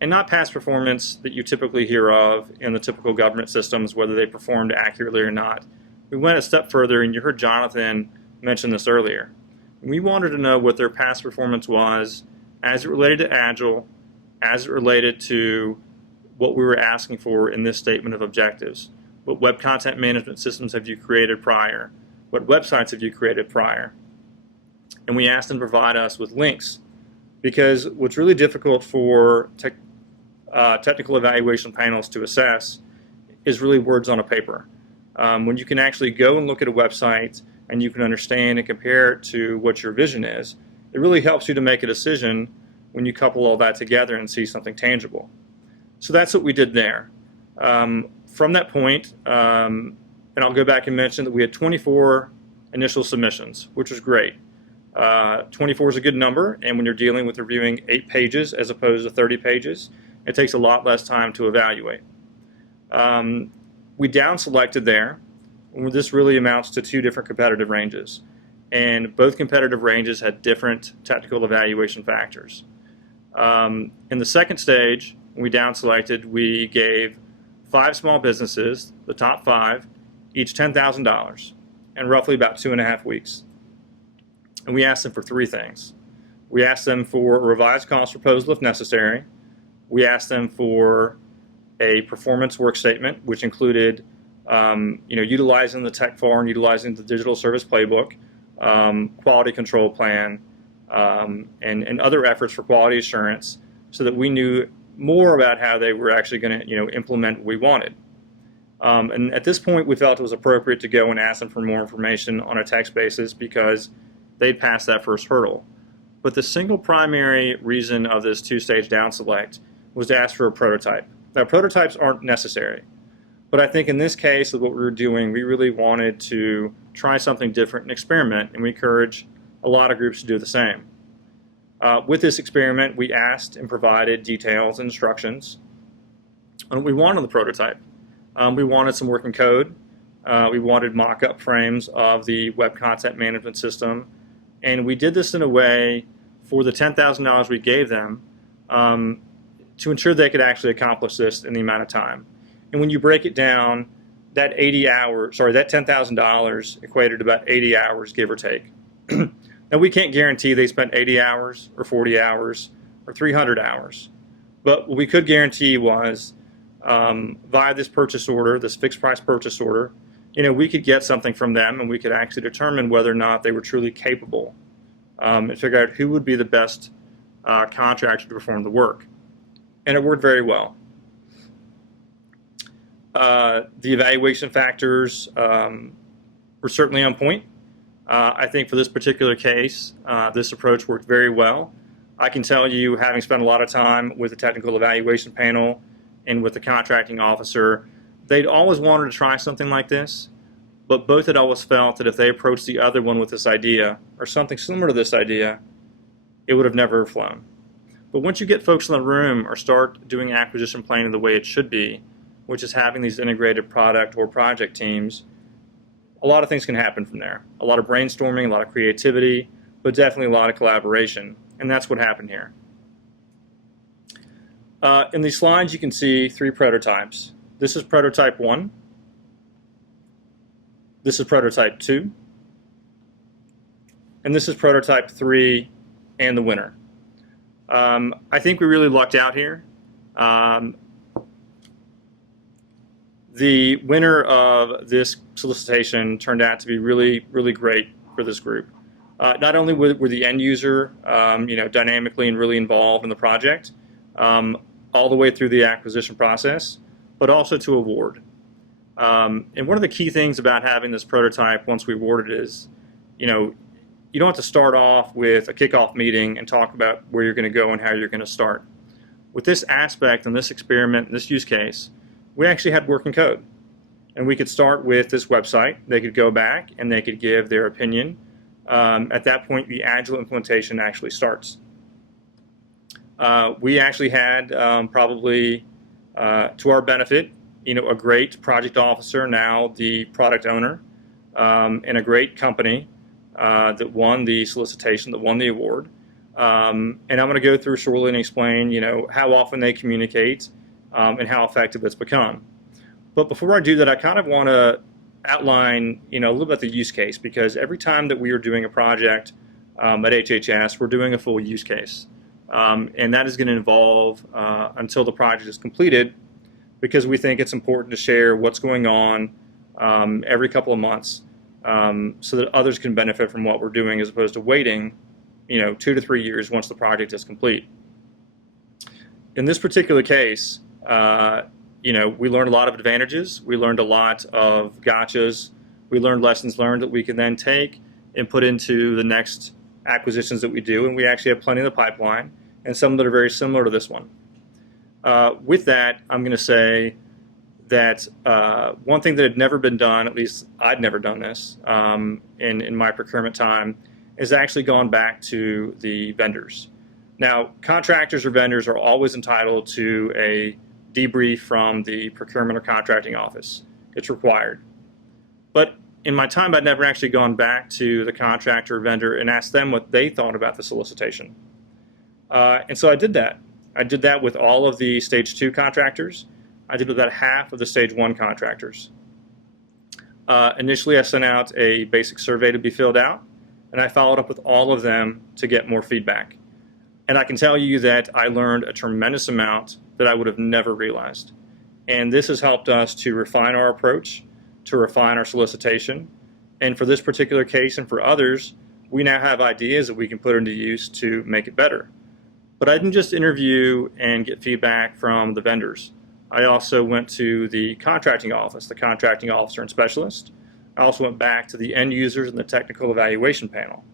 And not past performance that you typically hear of in the typical government systems, whether they performed accurately or not. We went a step further, and you heard Jonathan mention this earlier. We wanted to know what their past performance was as it related to Agile, as it related to what we were asking for in this statement of objectives. What web content management systems have you created prior? What websites have you created prior? And we asked them to provide us with links, because what's really difficult for technical evaluation panels to assess is really words on a paper. When you can actually go and look at a website and you can understand and compare it to what your vision is, it really helps you to make a decision when you couple all that together and see something tangible. So that's what we did there. From that point, and I'll go back and mention that we had 24 initial submissions, which was great. 24 is a good number, and when you're dealing with reviewing 8 pages as opposed to 30 pages, it takes a lot less time to evaluate. We down selected there. This really amounts to 2 different competitive ranges, and both competitive ranges had different technical evaluation factors. In the second stage, when we down selected, we gave 5 small businesses, the top 5, each $10,000, and roughly about 2.5 weeks. And we asked them for 3 things. We asked them for a revised cost proposal if necessary. We asked them for a performance work statement, which included utilizing the tech FAR and utilizing the digital service playbook, quality control plan, and other efforts for quality assurance, so that we knew more about how they were actually going to implement what we wanted. And at this point, we felt it was appropriate to go and ask them for more information on a text basis, because they'd passed that first hurdle. But the single primary reason of this 2-stage down select was to ask for a prototype. Now, prototypes aren't necessary, but I think in this case of what we were doing, we really wanted to try something different and experiment, and we encourage a lot of groups to do the same. With this experiment, we asked and provided details and instructions on what we wanted on the prototype. We wanted some working code. We wanted mock-up frames of the web content management system, and we did this in a way for the $10,000 we gave them to ensure they could actually accomplish this in the amount of time. And when you break it down, that $10,000 equated to about 80 hours, give or take. Now, we can't guarantee they spent 80 hours or 40 hours or 300 hours, but what we could guarantee was via this purchase order, this fixed price purchase order, we could get something from them, and we could actually determine whether or not they were truly capable and figure out who would be the best contractor to perform the work. And it worked very well. The evaluation factors were certainly on point. I think for this particular case, this approach worked very well. I can tell you, having spent a lot of time with the technical evaluation panel and with the contracting officer, they'd always wanted to try something like this, but both had always felt that if they approached the other one with this idea, or something similar to this idea, it would have never flown. But once you get folks in the room or start doing acquisition planning the way it should be, which is having these integrated product or project teams, a lot of things can happen from there. A lot of brainstorming, a lot of creativity, but definitely a lot of collaboration. And that's what happened here. In these slides, you can see 3 prototypes. This is prototype 1. This is prototype 2. And this is prototype 3 and the winner. I think we really lucked out here. The winner of this solicitation turned out to be really, really great for this group. Not only were the end user, dynamically and really involved in the project, all the way through the acquisition process, but also to award. And one of the key things about having this prototype once we awarded is, you don't have to start off with a kickoff meeting and talk about where you're going to go and how you're going to start. With this aspect and this experiment and this use case, we actually had working code. And we could start with this website. They could go back and they could give their opinion. At that point, the Agile implementation actually starts. We actually had probably, to our benefit, a great project officer, now the product owner, and a great company that won the solicitation, that won the award. And I'm going to go through shortly and explain, how often they communicate and how effective it's become. But before I do that, I kind of want to outline, a little bit the use case, because every time that we are doing a project at HHS, we're doing a full use case. And that is going to involve until the project is completed, because we think it's important to share what's going on every couple of months so that others can benefit from what we're doing, as opposed to waiting 2 to 3 years once the project is complete. In this particular case, we learned a lot of advantages. We learned a lot of gotchas. We learned lessons learned that we can then take and put into the next acquisitions that we do, and we actually have plenty in the pipeline, and some that are very similar to this one. With that, I'm going to say that one thing that had never been done, at least I'd never done this in my procurement time, is actually gone back to the vendors. Now, contractors or vendors are always entitled to a debrief from the procurement or contracting office. It's required. But in my time, I'd never actually gone back to the contractor or vendor and asked them what they thought about the solicitation. And so I did that. I did that with all of the Stage 2 contractors. I did about half of the Stage 1 contractors. Initially, I sent out a basic survey to be filled out, and I followed up with all of them to get more feedback. And I can tell you that I learned a tremendous amount that I would have never realized. And this has helped us to refine our approach, to refine our solicitation. And for this particular case and for others, we now have ideas that we can put into use to make it better. But I didn't just interview and get feedback from the vendors. I also went to the contracting office, the contracting officer and specialist. I also went back to the end users and the technical evaluation panel.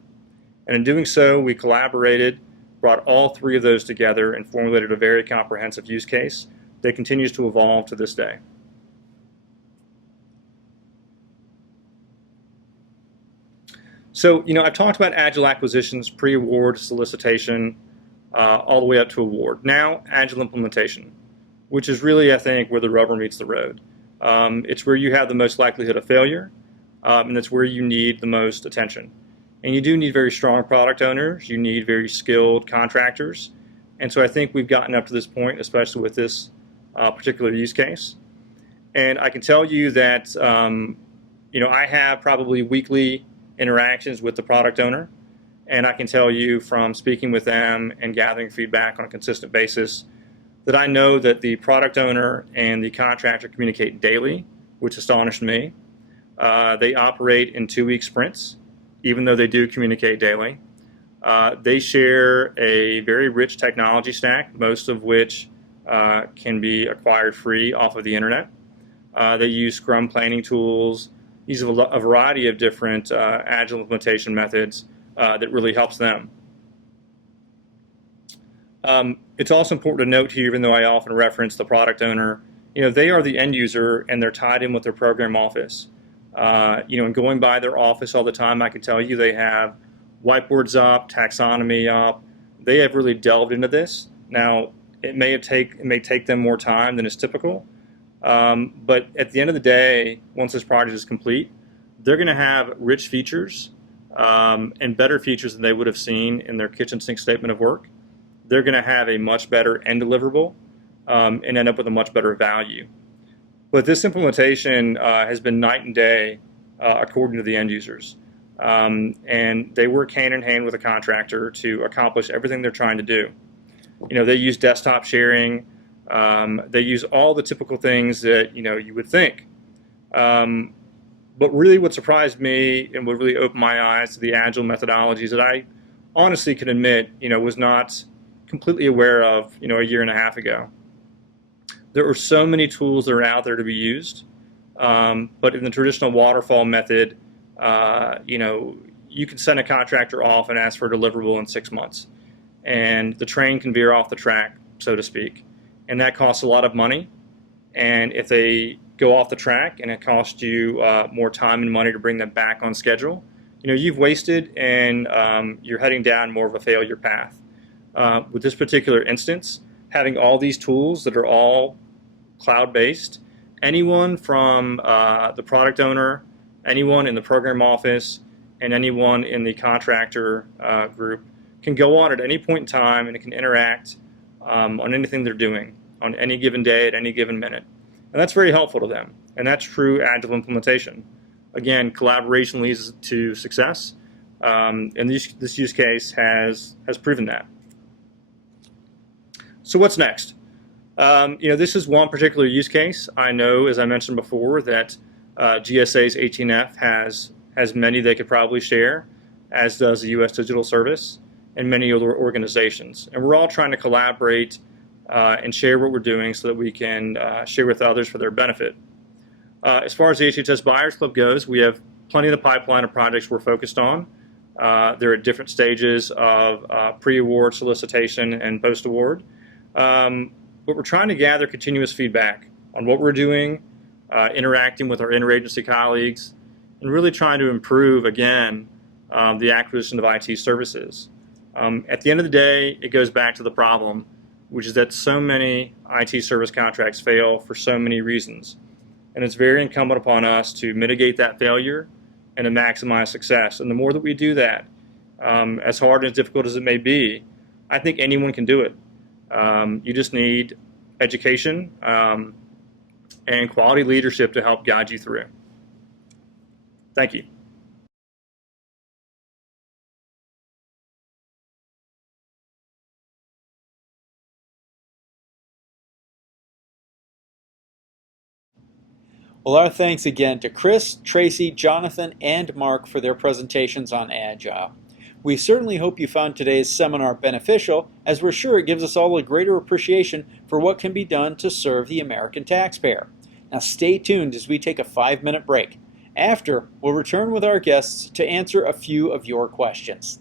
And in doing so, we collaborated, brought all three of those together, and formulated a very comprehensive use case that continues to evolve to this day. So, I've talked about Agile acquisitions, pre-award, solicitation, all the way up to award. Now, Agile implementation, which is really, I think, where the rubber meets the road. It's where you have the most likelihood of failure, and it's where you need the most attention. And you do need very strong product owners. You need very skilled contractors. And so I think we've gotten up to this point, especially with this particular use case. And I can tell you that, I have probably weekly interactions with the product owner. And I can tell you from speaking with them and gathering feedback on a consistent basis that I know that the product owner and the contractor communicate daily, which astonished me. They operate in 2-week sprints, even though they do communicate daily. They share a very rich technology stack, most of which can be acquired free off of the internet. They use Scrum planning tools, use a variety of different Agile implementation methods that really helps them. It's also important to note here, even though I often reference the product owner, they are the end user and they're tied in with their program office. And going by their office all the time, I can tell you they have whiteboards up, taxonomy up. They have really delved into this. Now, it may take them more time than is typical, but at the end of the day, once this project is complete, they're going to have rich features and better features than they would have seen in their kitchen sink statement of work. They're going to have a much better end deliverable and end up with a much better value. But this implementation has been night and day according to the end users. And they work hand in hand with a contractor to accomplish everything they're trying to do. They use desktop sharing. They use all the typical things that you would think. But really what surprised me and what really opened my eyes to the Agile methodologies that I honestly can admit was not completely aware of a year and a half ago. There are so many tools that are out there to be used, but in the traditional waterfall method, you you can send a contractor off and ask for a deliverable in 6 months, and the train can veer off the track, so to speak, and that costs a lot of money. And if they go off the track and it costs you more time and money to bring them back on schedule, you've wasted, and you're heading down more of a failure path. With this particular instance, having all these tools that are all cloud-based, anyone from the product owner, anyone in the program office, and anyone in the contractor group can go on at any point in time, and it can interact on anything they're doing on any given day at any given minute. And that's very helpful to them. And that's true Agile implementation. Again, collaboration leads to success. And this use case has proven that. So what's next? This is one particular use case. I know, as I mentioned before, that GSA's 18F has many they could probably share, as does the U.S. Digital Service and many other organizations. And we're all trying to collaborate and share what we're doing so that we can share with others for their benefit. As far as the HHS Buyers Club goes, we have plenty of the pipeline of projects we're focused on. They're at different stages of pre-award, solicitation, and post-award. But we're trying to gather continuous feedback on what we're doing, interacting with our interagency colleagues, and really trying to improve, again, the acquisition of IT services. At the end of the day, it goes back to the problem, which is that so many IT service contracts fail for so many reasons. And it's very incumbent upon us to mitigate that failure and to maximize success. And the more that we do that, as hard and as difficult as it may be, I think anyone can do it. You just need education and quality leadership to help guide you through. Thank you. Well, our thanks again to Chris, Tracy, Jonathan, and Mark for their presentations on Agile. We certainly hope you found today's seminar beneficial, as we're sure it gives us all a greater appreciation for what can be done to serve the American taxpayer. Now stay tuned as we take a 5-minute break. After, we'll return with our guests to answer a few of your questions.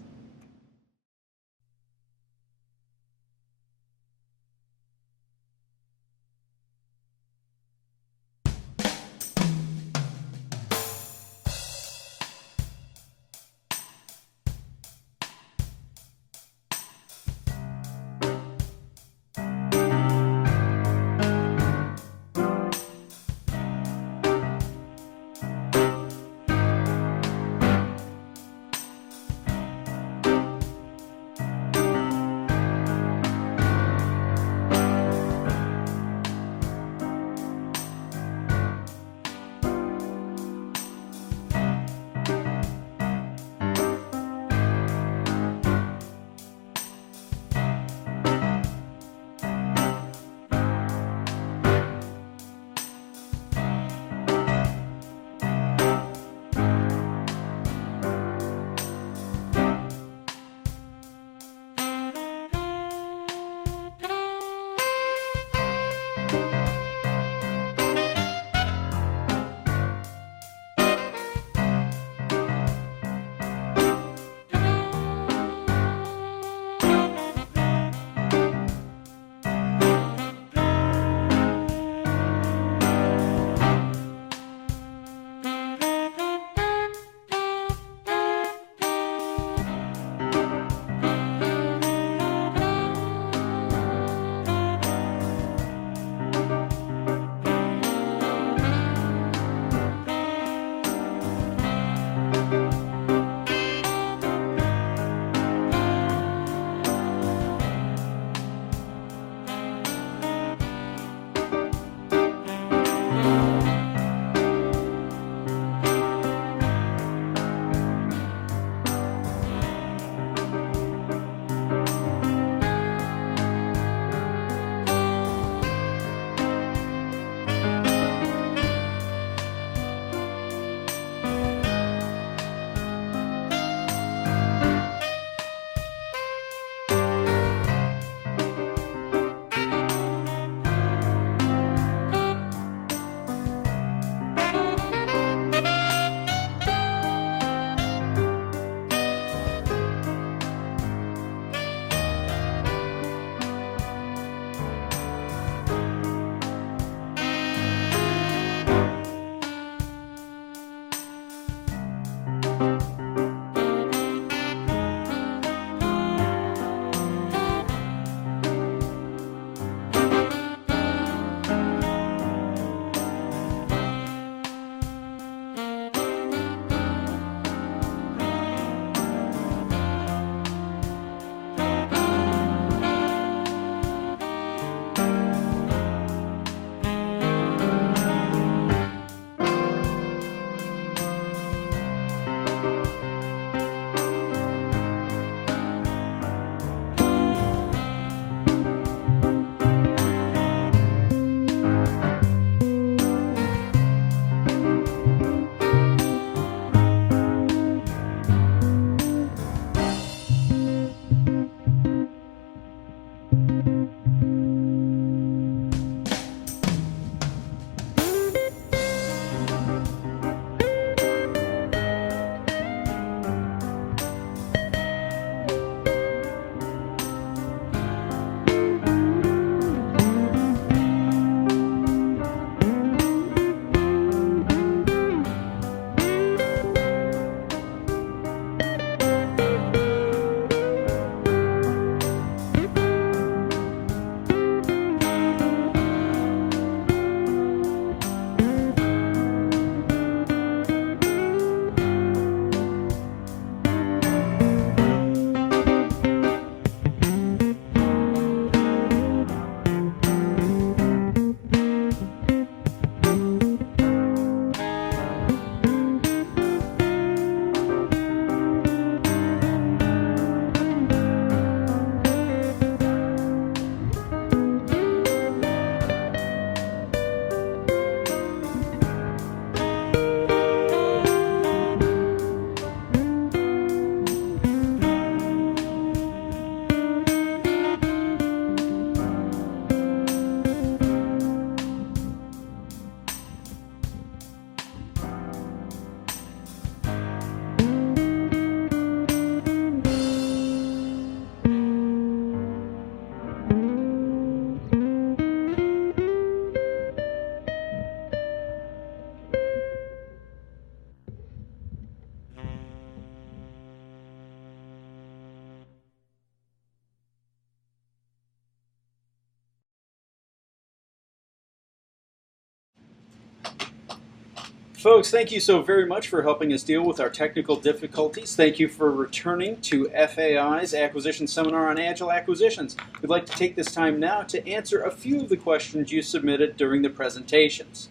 Folks, thank you so very much for helping us deal with our technical difficulties. Thank you for returning to FAI's Acquisition Seminar on Agile Acquisitions. We'd like to take this time now to answer a few of the questions you submitted during the presentations.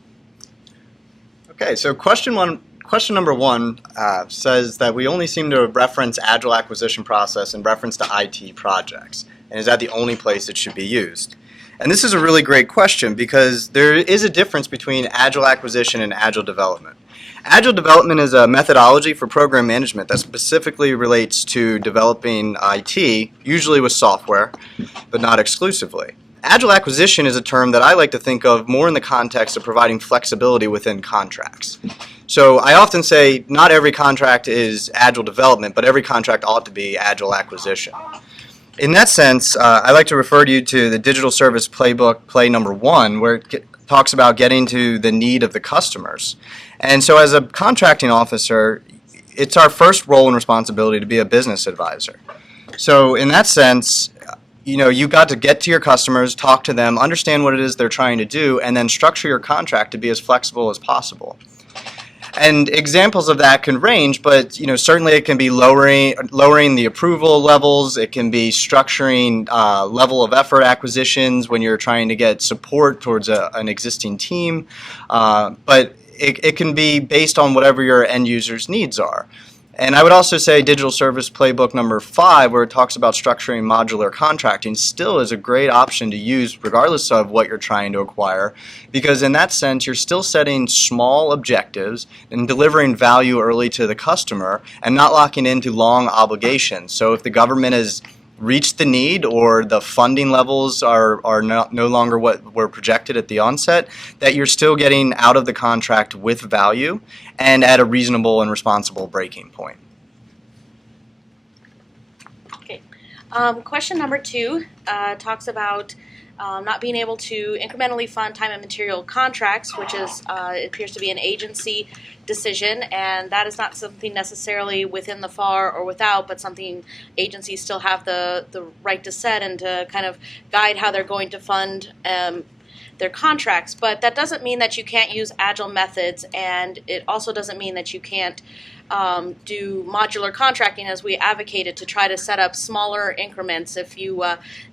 Okay, so question number one says that we only seem to reference Agile acquisition process in reference to IT projects, and is that the only place it should be used? And this is a really great question because there is a difference between Agile acquisition and Agile development. Agile development is a methodology for program management that specifically relates to developing IT, usually with software, but not exclusively. Agile acquisition is a term that I like to think of more in the context of providing flexibility within contracts. So I often say not every contract is Agile development, but every contract ought to be Agile acquisition. In that sense, I like to refer you to the Digital Service Playbook, play number 1, where it talks about getting to the need of the customers. And so as a contracting officer, it's our first role and responsibility to be a business advisor. So in that sense, you've got to get to your customers, talk to them, understand what it is they're trying to do, and then structure your contract to be as flexible as possible. And examples of that can range, but certainly it can be lowering the approval levels. It can be structuring level of effort acquisitions when you're trying to get support towards an existing team. But it can be based on whatever your end user's needs are. And I would also say Digital Service Playbook number 5, where it talks about structuring modular contracting, still is a great option to use regardless of what you're trying to acquire, because in that sense you're still setting small objectives and delivering value early to the customer and not locking into long obligations. So if the government has reached the need or the funding levels are no longer what were projected at the onset, that you're still getting out of the contract with value and at a reasonable and responsible breaking point. Okay. Question number 2 talks about not being able to incrementally fund time and material contracts, which is it appears to be an agency decision, and that is not something necessarily within the FAR or without, but something agencies still have the right to set and to kind of guide how they're going to fund their contracts. But that doesn't mean that you can't use Agile methods, and it also doesn't mean that you can't do modular contracting, as we advocated, to try to set up smaller increments. If you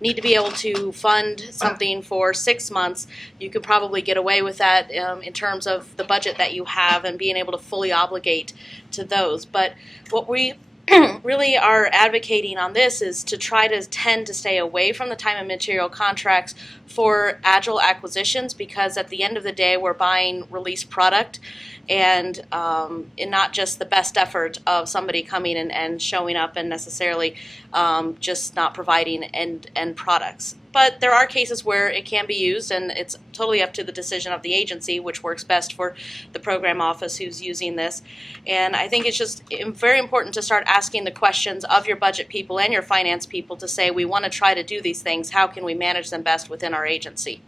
need to be able to fund something for 6 months, you could probably get away with that in terms of the budget that you have and being able to fully obligate to those. But what we really are advocating on this is to try to tend to stay away from the time and material contracts for Agile acquisitions, because at the end of the day we're buying released product and not just the best effort of somebody coming and showing up and necessarily just not providing end products. But there are cases where it can be used, and it's totally up to the decision of the agency, which works best for the program office who's using this. And I think it's just very important to start asking the questions of your budget people and your finance people to say, we want to try to do these things. How can we manage them best within our agency?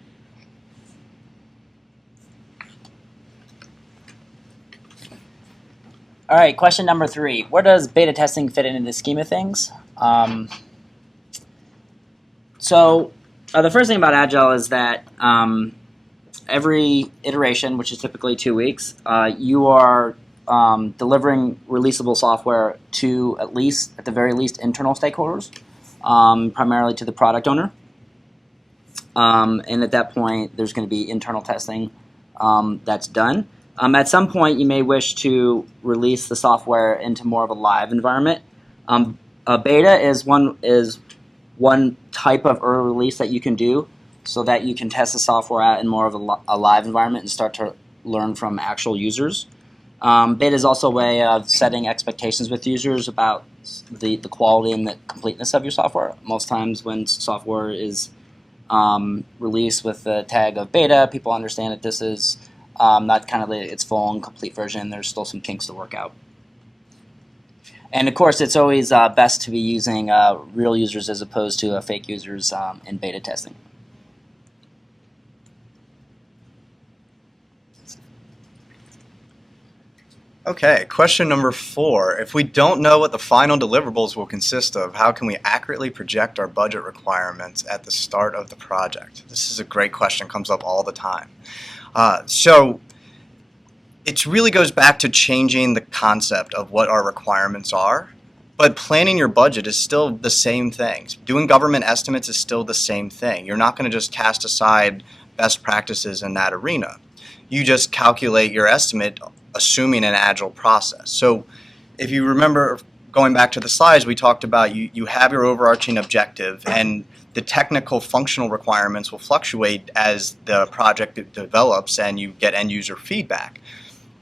All right, question number 3. Where does beta testing fit into the scheme of things? So the first thing about Agile is that every iteration, which is typically 2 weeks, you are delivering releasable software to at the very least, internal stakeholders, primarily to the product owner. And at that point, there's going to be internal testing that's done. At some point, you may wish to release the software into more of a live environment. A beta is one type of early release that you can do so that you can test the software out in more of a live environment and start to learn from actual users. Beta is also a way of setting expectations with users about the quality and the completeness of your software. Most times when software is released with the tag of beta, people understand that this is not kind of its full and complete version. There's still some kinks to work out. And of course, it's always best to be using real users as opposed to fake users in beta testing. Okay, question number 4. If we don't know what the final deliverables will consist of, how can we accurately project our budget requirements at the start of the project? This is a great question, comes up all the time. So it really goes back to changing the concept of what our requirements are. But planning your budget is still the same thing. Doing government estimates is still the same thing. You're not going to just cast aside best practices in that arena. You just calculate your estimate assuming an agile process. So if you remember, going back to the slides, we talked about you have your overarching objective, and the technical functional requirements will fluctuate as the project develops and you get end user feedback.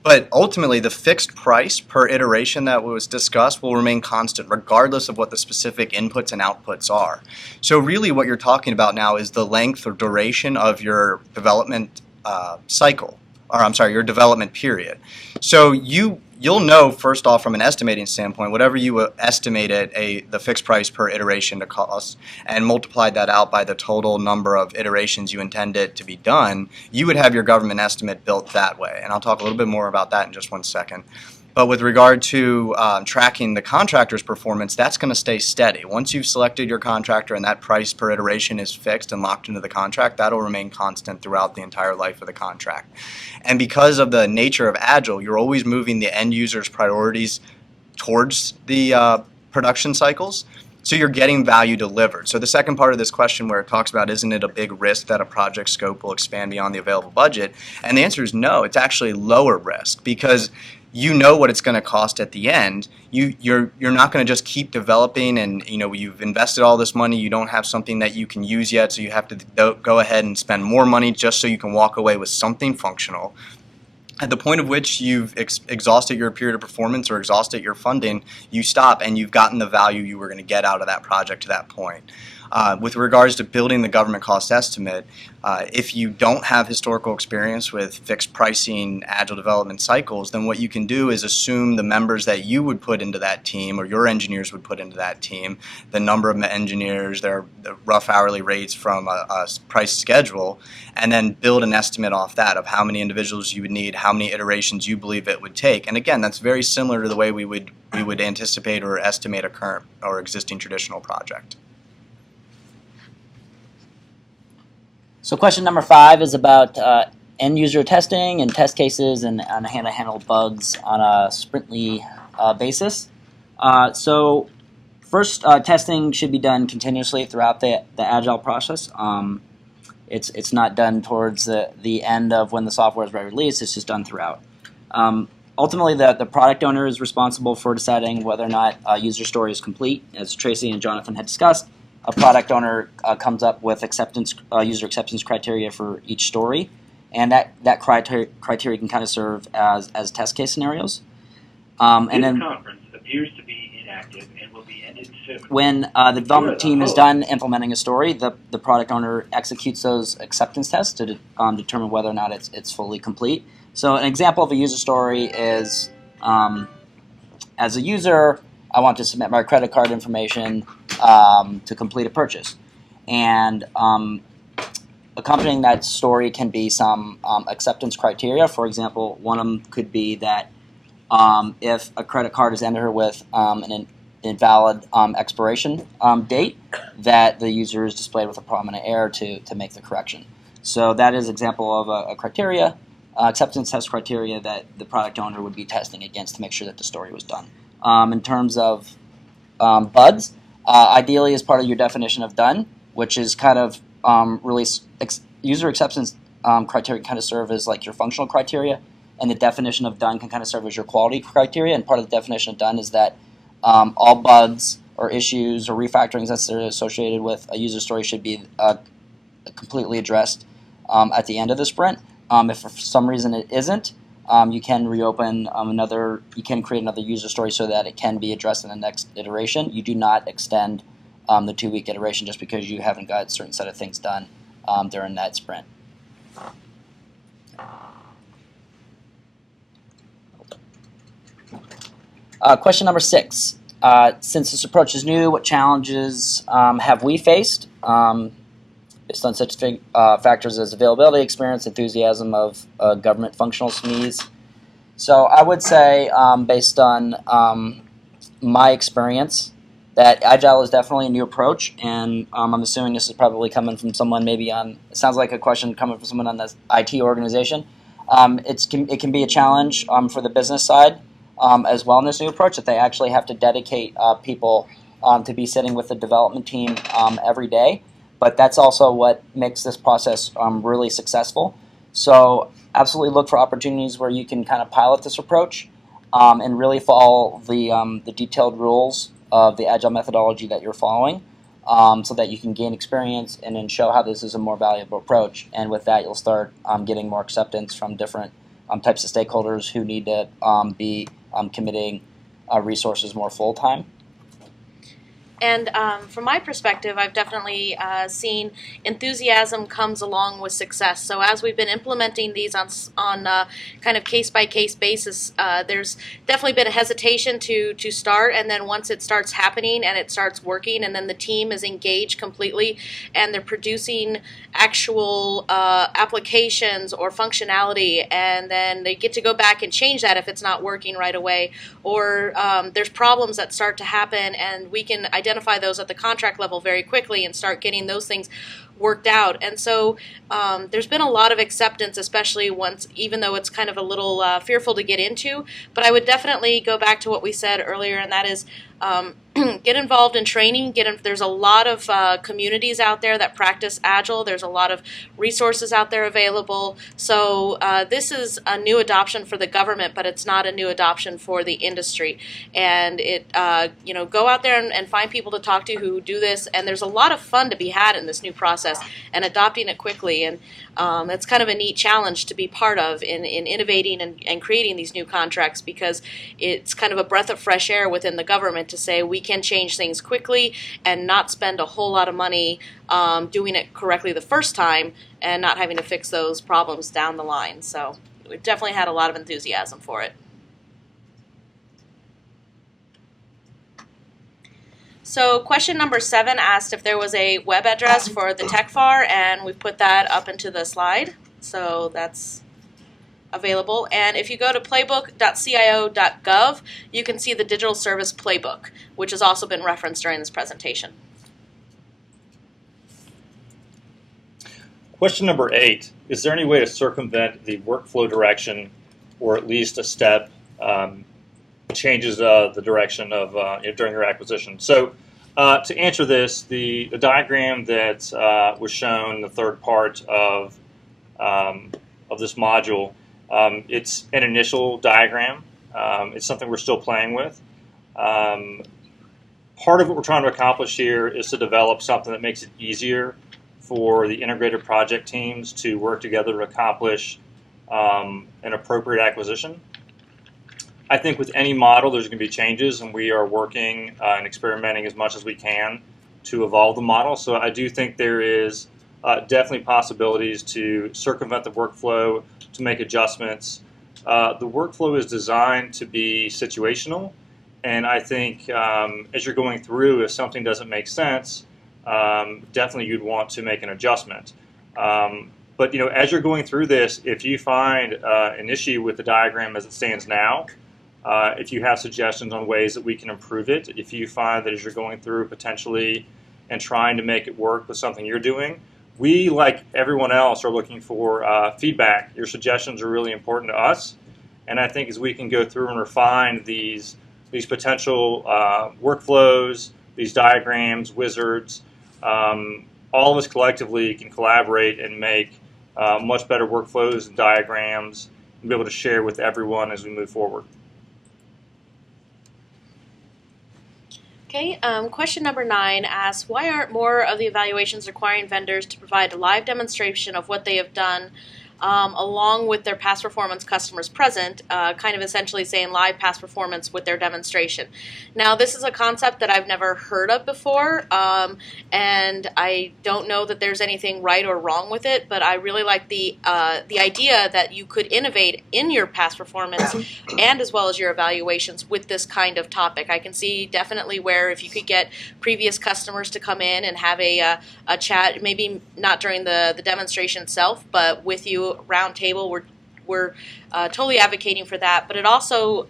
But ultimately, the fixed price per iteration that was discussed will remain constant regardless of what the specific inputs and outputs are. So really what you're talking about now is the length or duration of your development cycle, or I'm sorry, your development period. So you'll know, first off, from an estimating standpoint, whatever you estimated the fixed price per iteration to cost and multiplied that out by the total number of iterations you intended to be done, you would have your government estimate built that way. And I'll talk a little bit more about that in just one second. But with regard to tracking the contractor's performance, that's going to stay steady. Once you've selected your contractor and that price per iteration is fixed and locked into the contract, that'll remain constant throughout the entire life of the contract. And because of the nature of Agile, you're always moving the end user's priorities towards the production cycles, so you're getting value delivered. So the second part of this question where it talks about, isn't it a big risk that a project scope will expand beyond the available budget? And the answer is no, it's actually lower risk, because you know what it's going to cost at the end. You're not going to just keep developing, and you've invested all this money, you don't have something that you can use yet, so you have to go ahead and spend more money just so you can walk away with something functional. At the point of which you've exhausted your period of performance or exhausted your funding, you stop and you've gotten the value you were going to get out of that project to that point. With regards to building the government cost estimate, if you don't have historical experience with fixed pricing Agile development cycles, then what you can do is assume the members that you would put into that team or your engineers would put into that team, the number of engineers, the rough hourly rates from a price schedule, and then build an estimate off that of how many individuals you would need, how many iterations you believe it would take. And again, that's very similar to the way we would anticipate or estimate a current or existing traditional project. So question number 5 is about end user testing and test cases and how to handle bugs on a sprintly basis. So first, testing should be done continuously throughout the Agile process. It's not done towards the end of when the software is ready to release, it's just done throughout. Ultimately, the product owner is responsible for deciding whether or not a user story is complete. As Tracy and Jonathan had discussed, a product owner comes up with user acceptance criteria for each story, and that criteria can kind of serve as test case scenarios. And then conference appears to be inactive and will be ended soon. When the development team is done implementing a story, the product owner executes those acceptance tests to determine whether or not it's fully complete. So an example of a user story is, as a user, I want to submit my credit card information to complete a purchase. And accompanying that story can be some acceptance criteria. For example, one of them could be that if a credit card is entered with an invalid expiration date, that the user is displayed with a prominent error to make the correction. So that is an example of a criteria, acceptance test criteria that the product owner would be testing against to make sure that the story was done. In terms of bugs, ideally as part of your definition of done, which is kind of user acceptance criteria kind of serve as like your functional criteria, and the definition of done can kind of serve as your quality criteria. And part of the definition of done is that all bugs or issues or refactorings necessarily associated with a user story should be completely addressed at the end of the sprint. If for some reason it isn't, you can reopen you can create another user story so that it can be addressed in the next iteration. You do not extend the 2-week iteration just because you haven't got a certain set of things done during that sprint. Question number 6. Since this approach is new, what challenges have we faced? Based on such factors as availability, experience, enthusiasm of government functional SMEs. So I would say, based on my experience, that Agile is definitely a new approach, and I'm assuming this is probably coming from someone maybe it sounds like a question coming from someone on the IT organization. it can be a challenge for the business side as well in this new approach, that they actually have to dedicate people to be sitting with the development team every day. But that's also what makes this process really successful. So absolutely look for opportunities where you can kind of pilot this approach and really follow the detailed rules of the Agile methodology that you're following, so that you can gain experience and then show how this is a more valuable approach. And with that, you'll start getting more acceptance from different types of stakeholders who need to be committing resources more full-time. And from my perspective, I've definitely seen enthusiasm comes along with success. So as we've been implementing these on kind of case-by-case basis, there's definitely been a hesitation to start, and then once it starts happening and it starts working, and then the team is engaged completely, and they're producing actual applications or functionality, and then they get to go back and change that if it's not working right away, or there's problems that start to happen, and we can identify those at the contract level very quickly and start getting those things worked out. And so there's been a lot of acceptance, especially once, even though it's kind of a little fearful to get into. But I would definitely go back to what we said earlier, and that is get involved in training. There's a lot of communities out there that practice Agile. There's a lot of resources out there available. So this is a new adoption for the government, but it's not a new adoption for the industry. And go out there and find people to talk to who do this. And there's a lot of fun to be had in this new process and adopting it quickly. And it's kind of a neat challenge to be part of in innovating and creating these new contracts, because it's kind of a breath of fresh air within the government to say we can change things quickly and not spend a whole lot of money doing it correctly the first time and not having to fix those problems down the line. So we've definitely had a lot of enthusiasm for it. So question number 7 asked if there was a web address for the TechFAR, and we put that up into the slide. So that's available. And if you go to playbook.cio.gov, you can see the Digital Service Playbook, which has also been referenced during this presentation. Question number 8, is there any way to circumvent the workflow direction, or at least a step changes the direction of during your acquisition? So to answer this, the diagram that was shown, the third part of this module, it's an initial diagram. It's something we're still playing with. Part of what we're trying to accomplish here is to develop something that makes it easier for the integrated project teams to work together to accomplish an appropriate acquisition. I think with any model there's going to be changes, and we are working and experimenting as much as we can to evolve the model. So I do think there is definitely possibilities to circumvent the workflow, to make adjustments. The workflow is designed to be situational, and I think as you're going through, if something doesn't make sense, definitely you'd want to make an adjustment. But as you're going through this, if you find an issue with the diagram as it stands now, if you have suggestions on ways that we can improve it, if you find that as you're going through potentially and trying to make it work with something you're doing, we, like everyone else, are looking for feedback. Your suggestions are really important to us, and I think as we can go through and refine these potential workflows, these diagrams, wizards, all of us collectively can collaborate and make much better workflows and diagrams and be able to share with everyone as we move forward. Okay, question number 9 asks, why aren't more of the evaluations requiring vendors to provide a live demonstration of what they have done along with their past performance customers present, kind of essentially saying live past performance with their demonstration. Now, this is a concept that I've never heard of before, and I don't know that there's anything right or wrong with it, but I really like the idea that you could innovate in your past performance and as well as your evaluations with this kind of topic. I can see definitely where if you could get previous customers to come in and have a chat, maybe not during the demonstration itself, but with you round table, we're totally advocating for that. But it also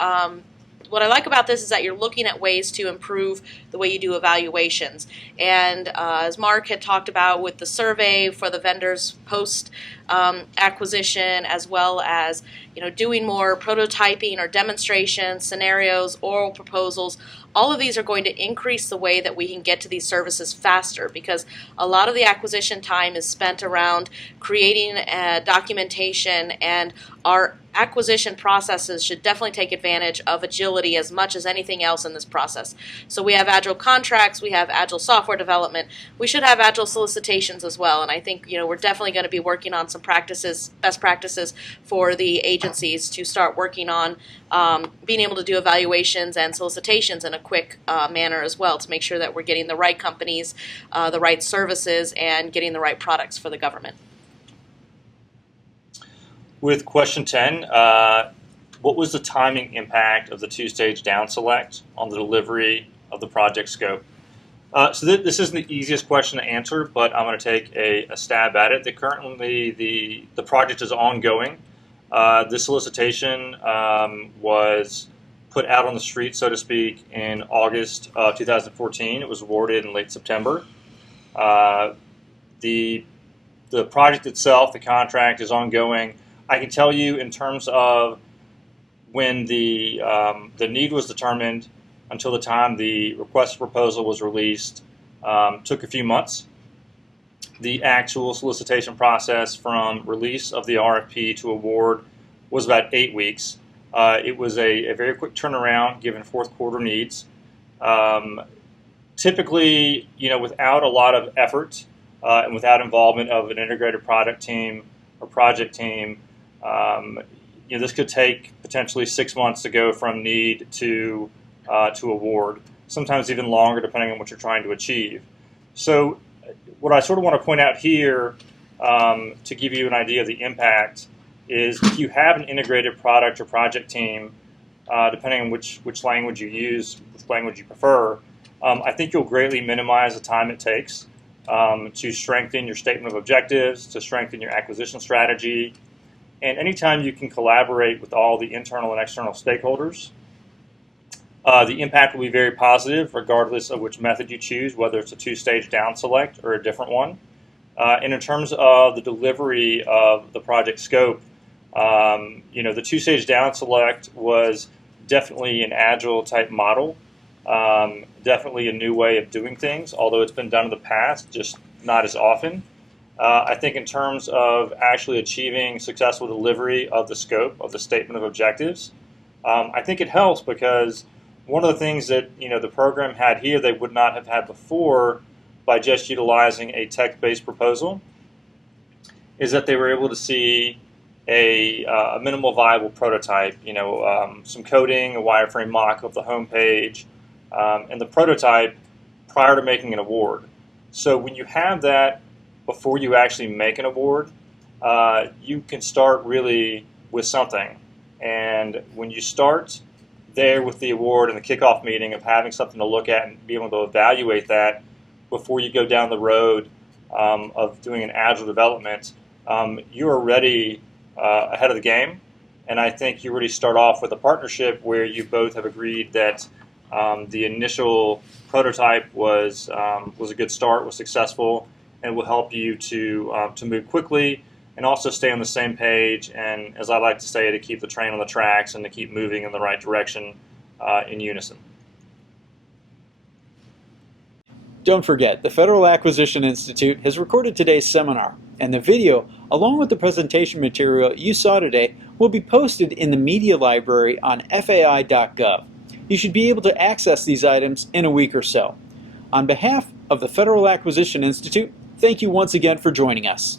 what I like about this is that you're looking at ways to improve the way you do evaluations. And as Mark had talked about with the survey for the vendors post acquisition, as well as doing more prototyping or demonstrations, scenarios, oral proposals, all of these are going to increase the way that we can get to these services faster, because a lot of the acquisition time is spent around creating documentation, and our acquisition processes should definitely take advantage of agility as much as anything else in this process. So we have agile contracts, we have agile software development, we should have agile solicitations as well, and I think we're definitely going to be working on some best practices for the agencies to start working on being able to do evaluations and solicitations in a quick manner as well, to make sure that we're getting the right companies, the right services, and getting the right products for the government. With question 10, what was the timing impact of the two-stage down select on the delivery of the project scope? So this isn't the easiest question to answer, but I'm going to take a stab at it. Currently, the project is ongoing. This solicitation was put out on the street, so to speak, in August of 2014. It was awarded in late September. The project itself, the contract, is ongoing. I can tell you in terms of when the need was determined until the time the request for proposal was released took a few months. The actual solicitation process from release of the RFP to award was about 8 weeks. It was a very quick turnaround given fourth quarter needs. Typically, without a lot of effort and without involvement of an integrated product team or project team, this could take potentially 6 months to go from need to award, sometimes even longer depending on what you're trying to achieve. So what I sort of want to point out here to give you an idea of the impact is if you have an integrated product or project team, depending on which language you use, which language you prefer, I think you'll greatly minimize the time it takes to strengthen your statement of objectives, to strengthen your acquisition strategy. And anytime you can collaborate with all the internal and external stakeholders, the impact will be very positive regardless of which method you choose, whether it's a two-stage down select or a different one. And in terms of the delivery of the project scope, the two-stage down select was definitely an agile type model, definitely a new way of doing things, although it's been done in the past, just not as often. I think in terms of actually achieving successful delivery of the scope of the statement of objectives, I think it helps because one of the things that the program had here they would not have had before by just utilizing a text-based proposal is that they were able to see a minimal viable prototype, some coding, a wireframe mock of the home page, and the prototype prior to making an award. So when you have that before you actually make an award, you can start really with something. And when you start there with the award and the kickoff meeting of having something to look at and be able to evaluate that before you go down the road of doing an agile development, you are already ahead of the game. And I think you really start off with a partnership where you both have agreed that the initial prototype was a good start, was successful, and will help you to move quickly and also stay on the same page, and as I like to say, to keep the train on the tracks and to keep moving in the right direction in unison. Don't forget, the Federal Acquisition Institute has recorded today's seminar, and the video, along with the presentation material you saw today, will be posted in the media library on fai.gov. You should be able to access these items in a week or so. On behalf of the Federal Acquisition Institute, thank you once again for joining us.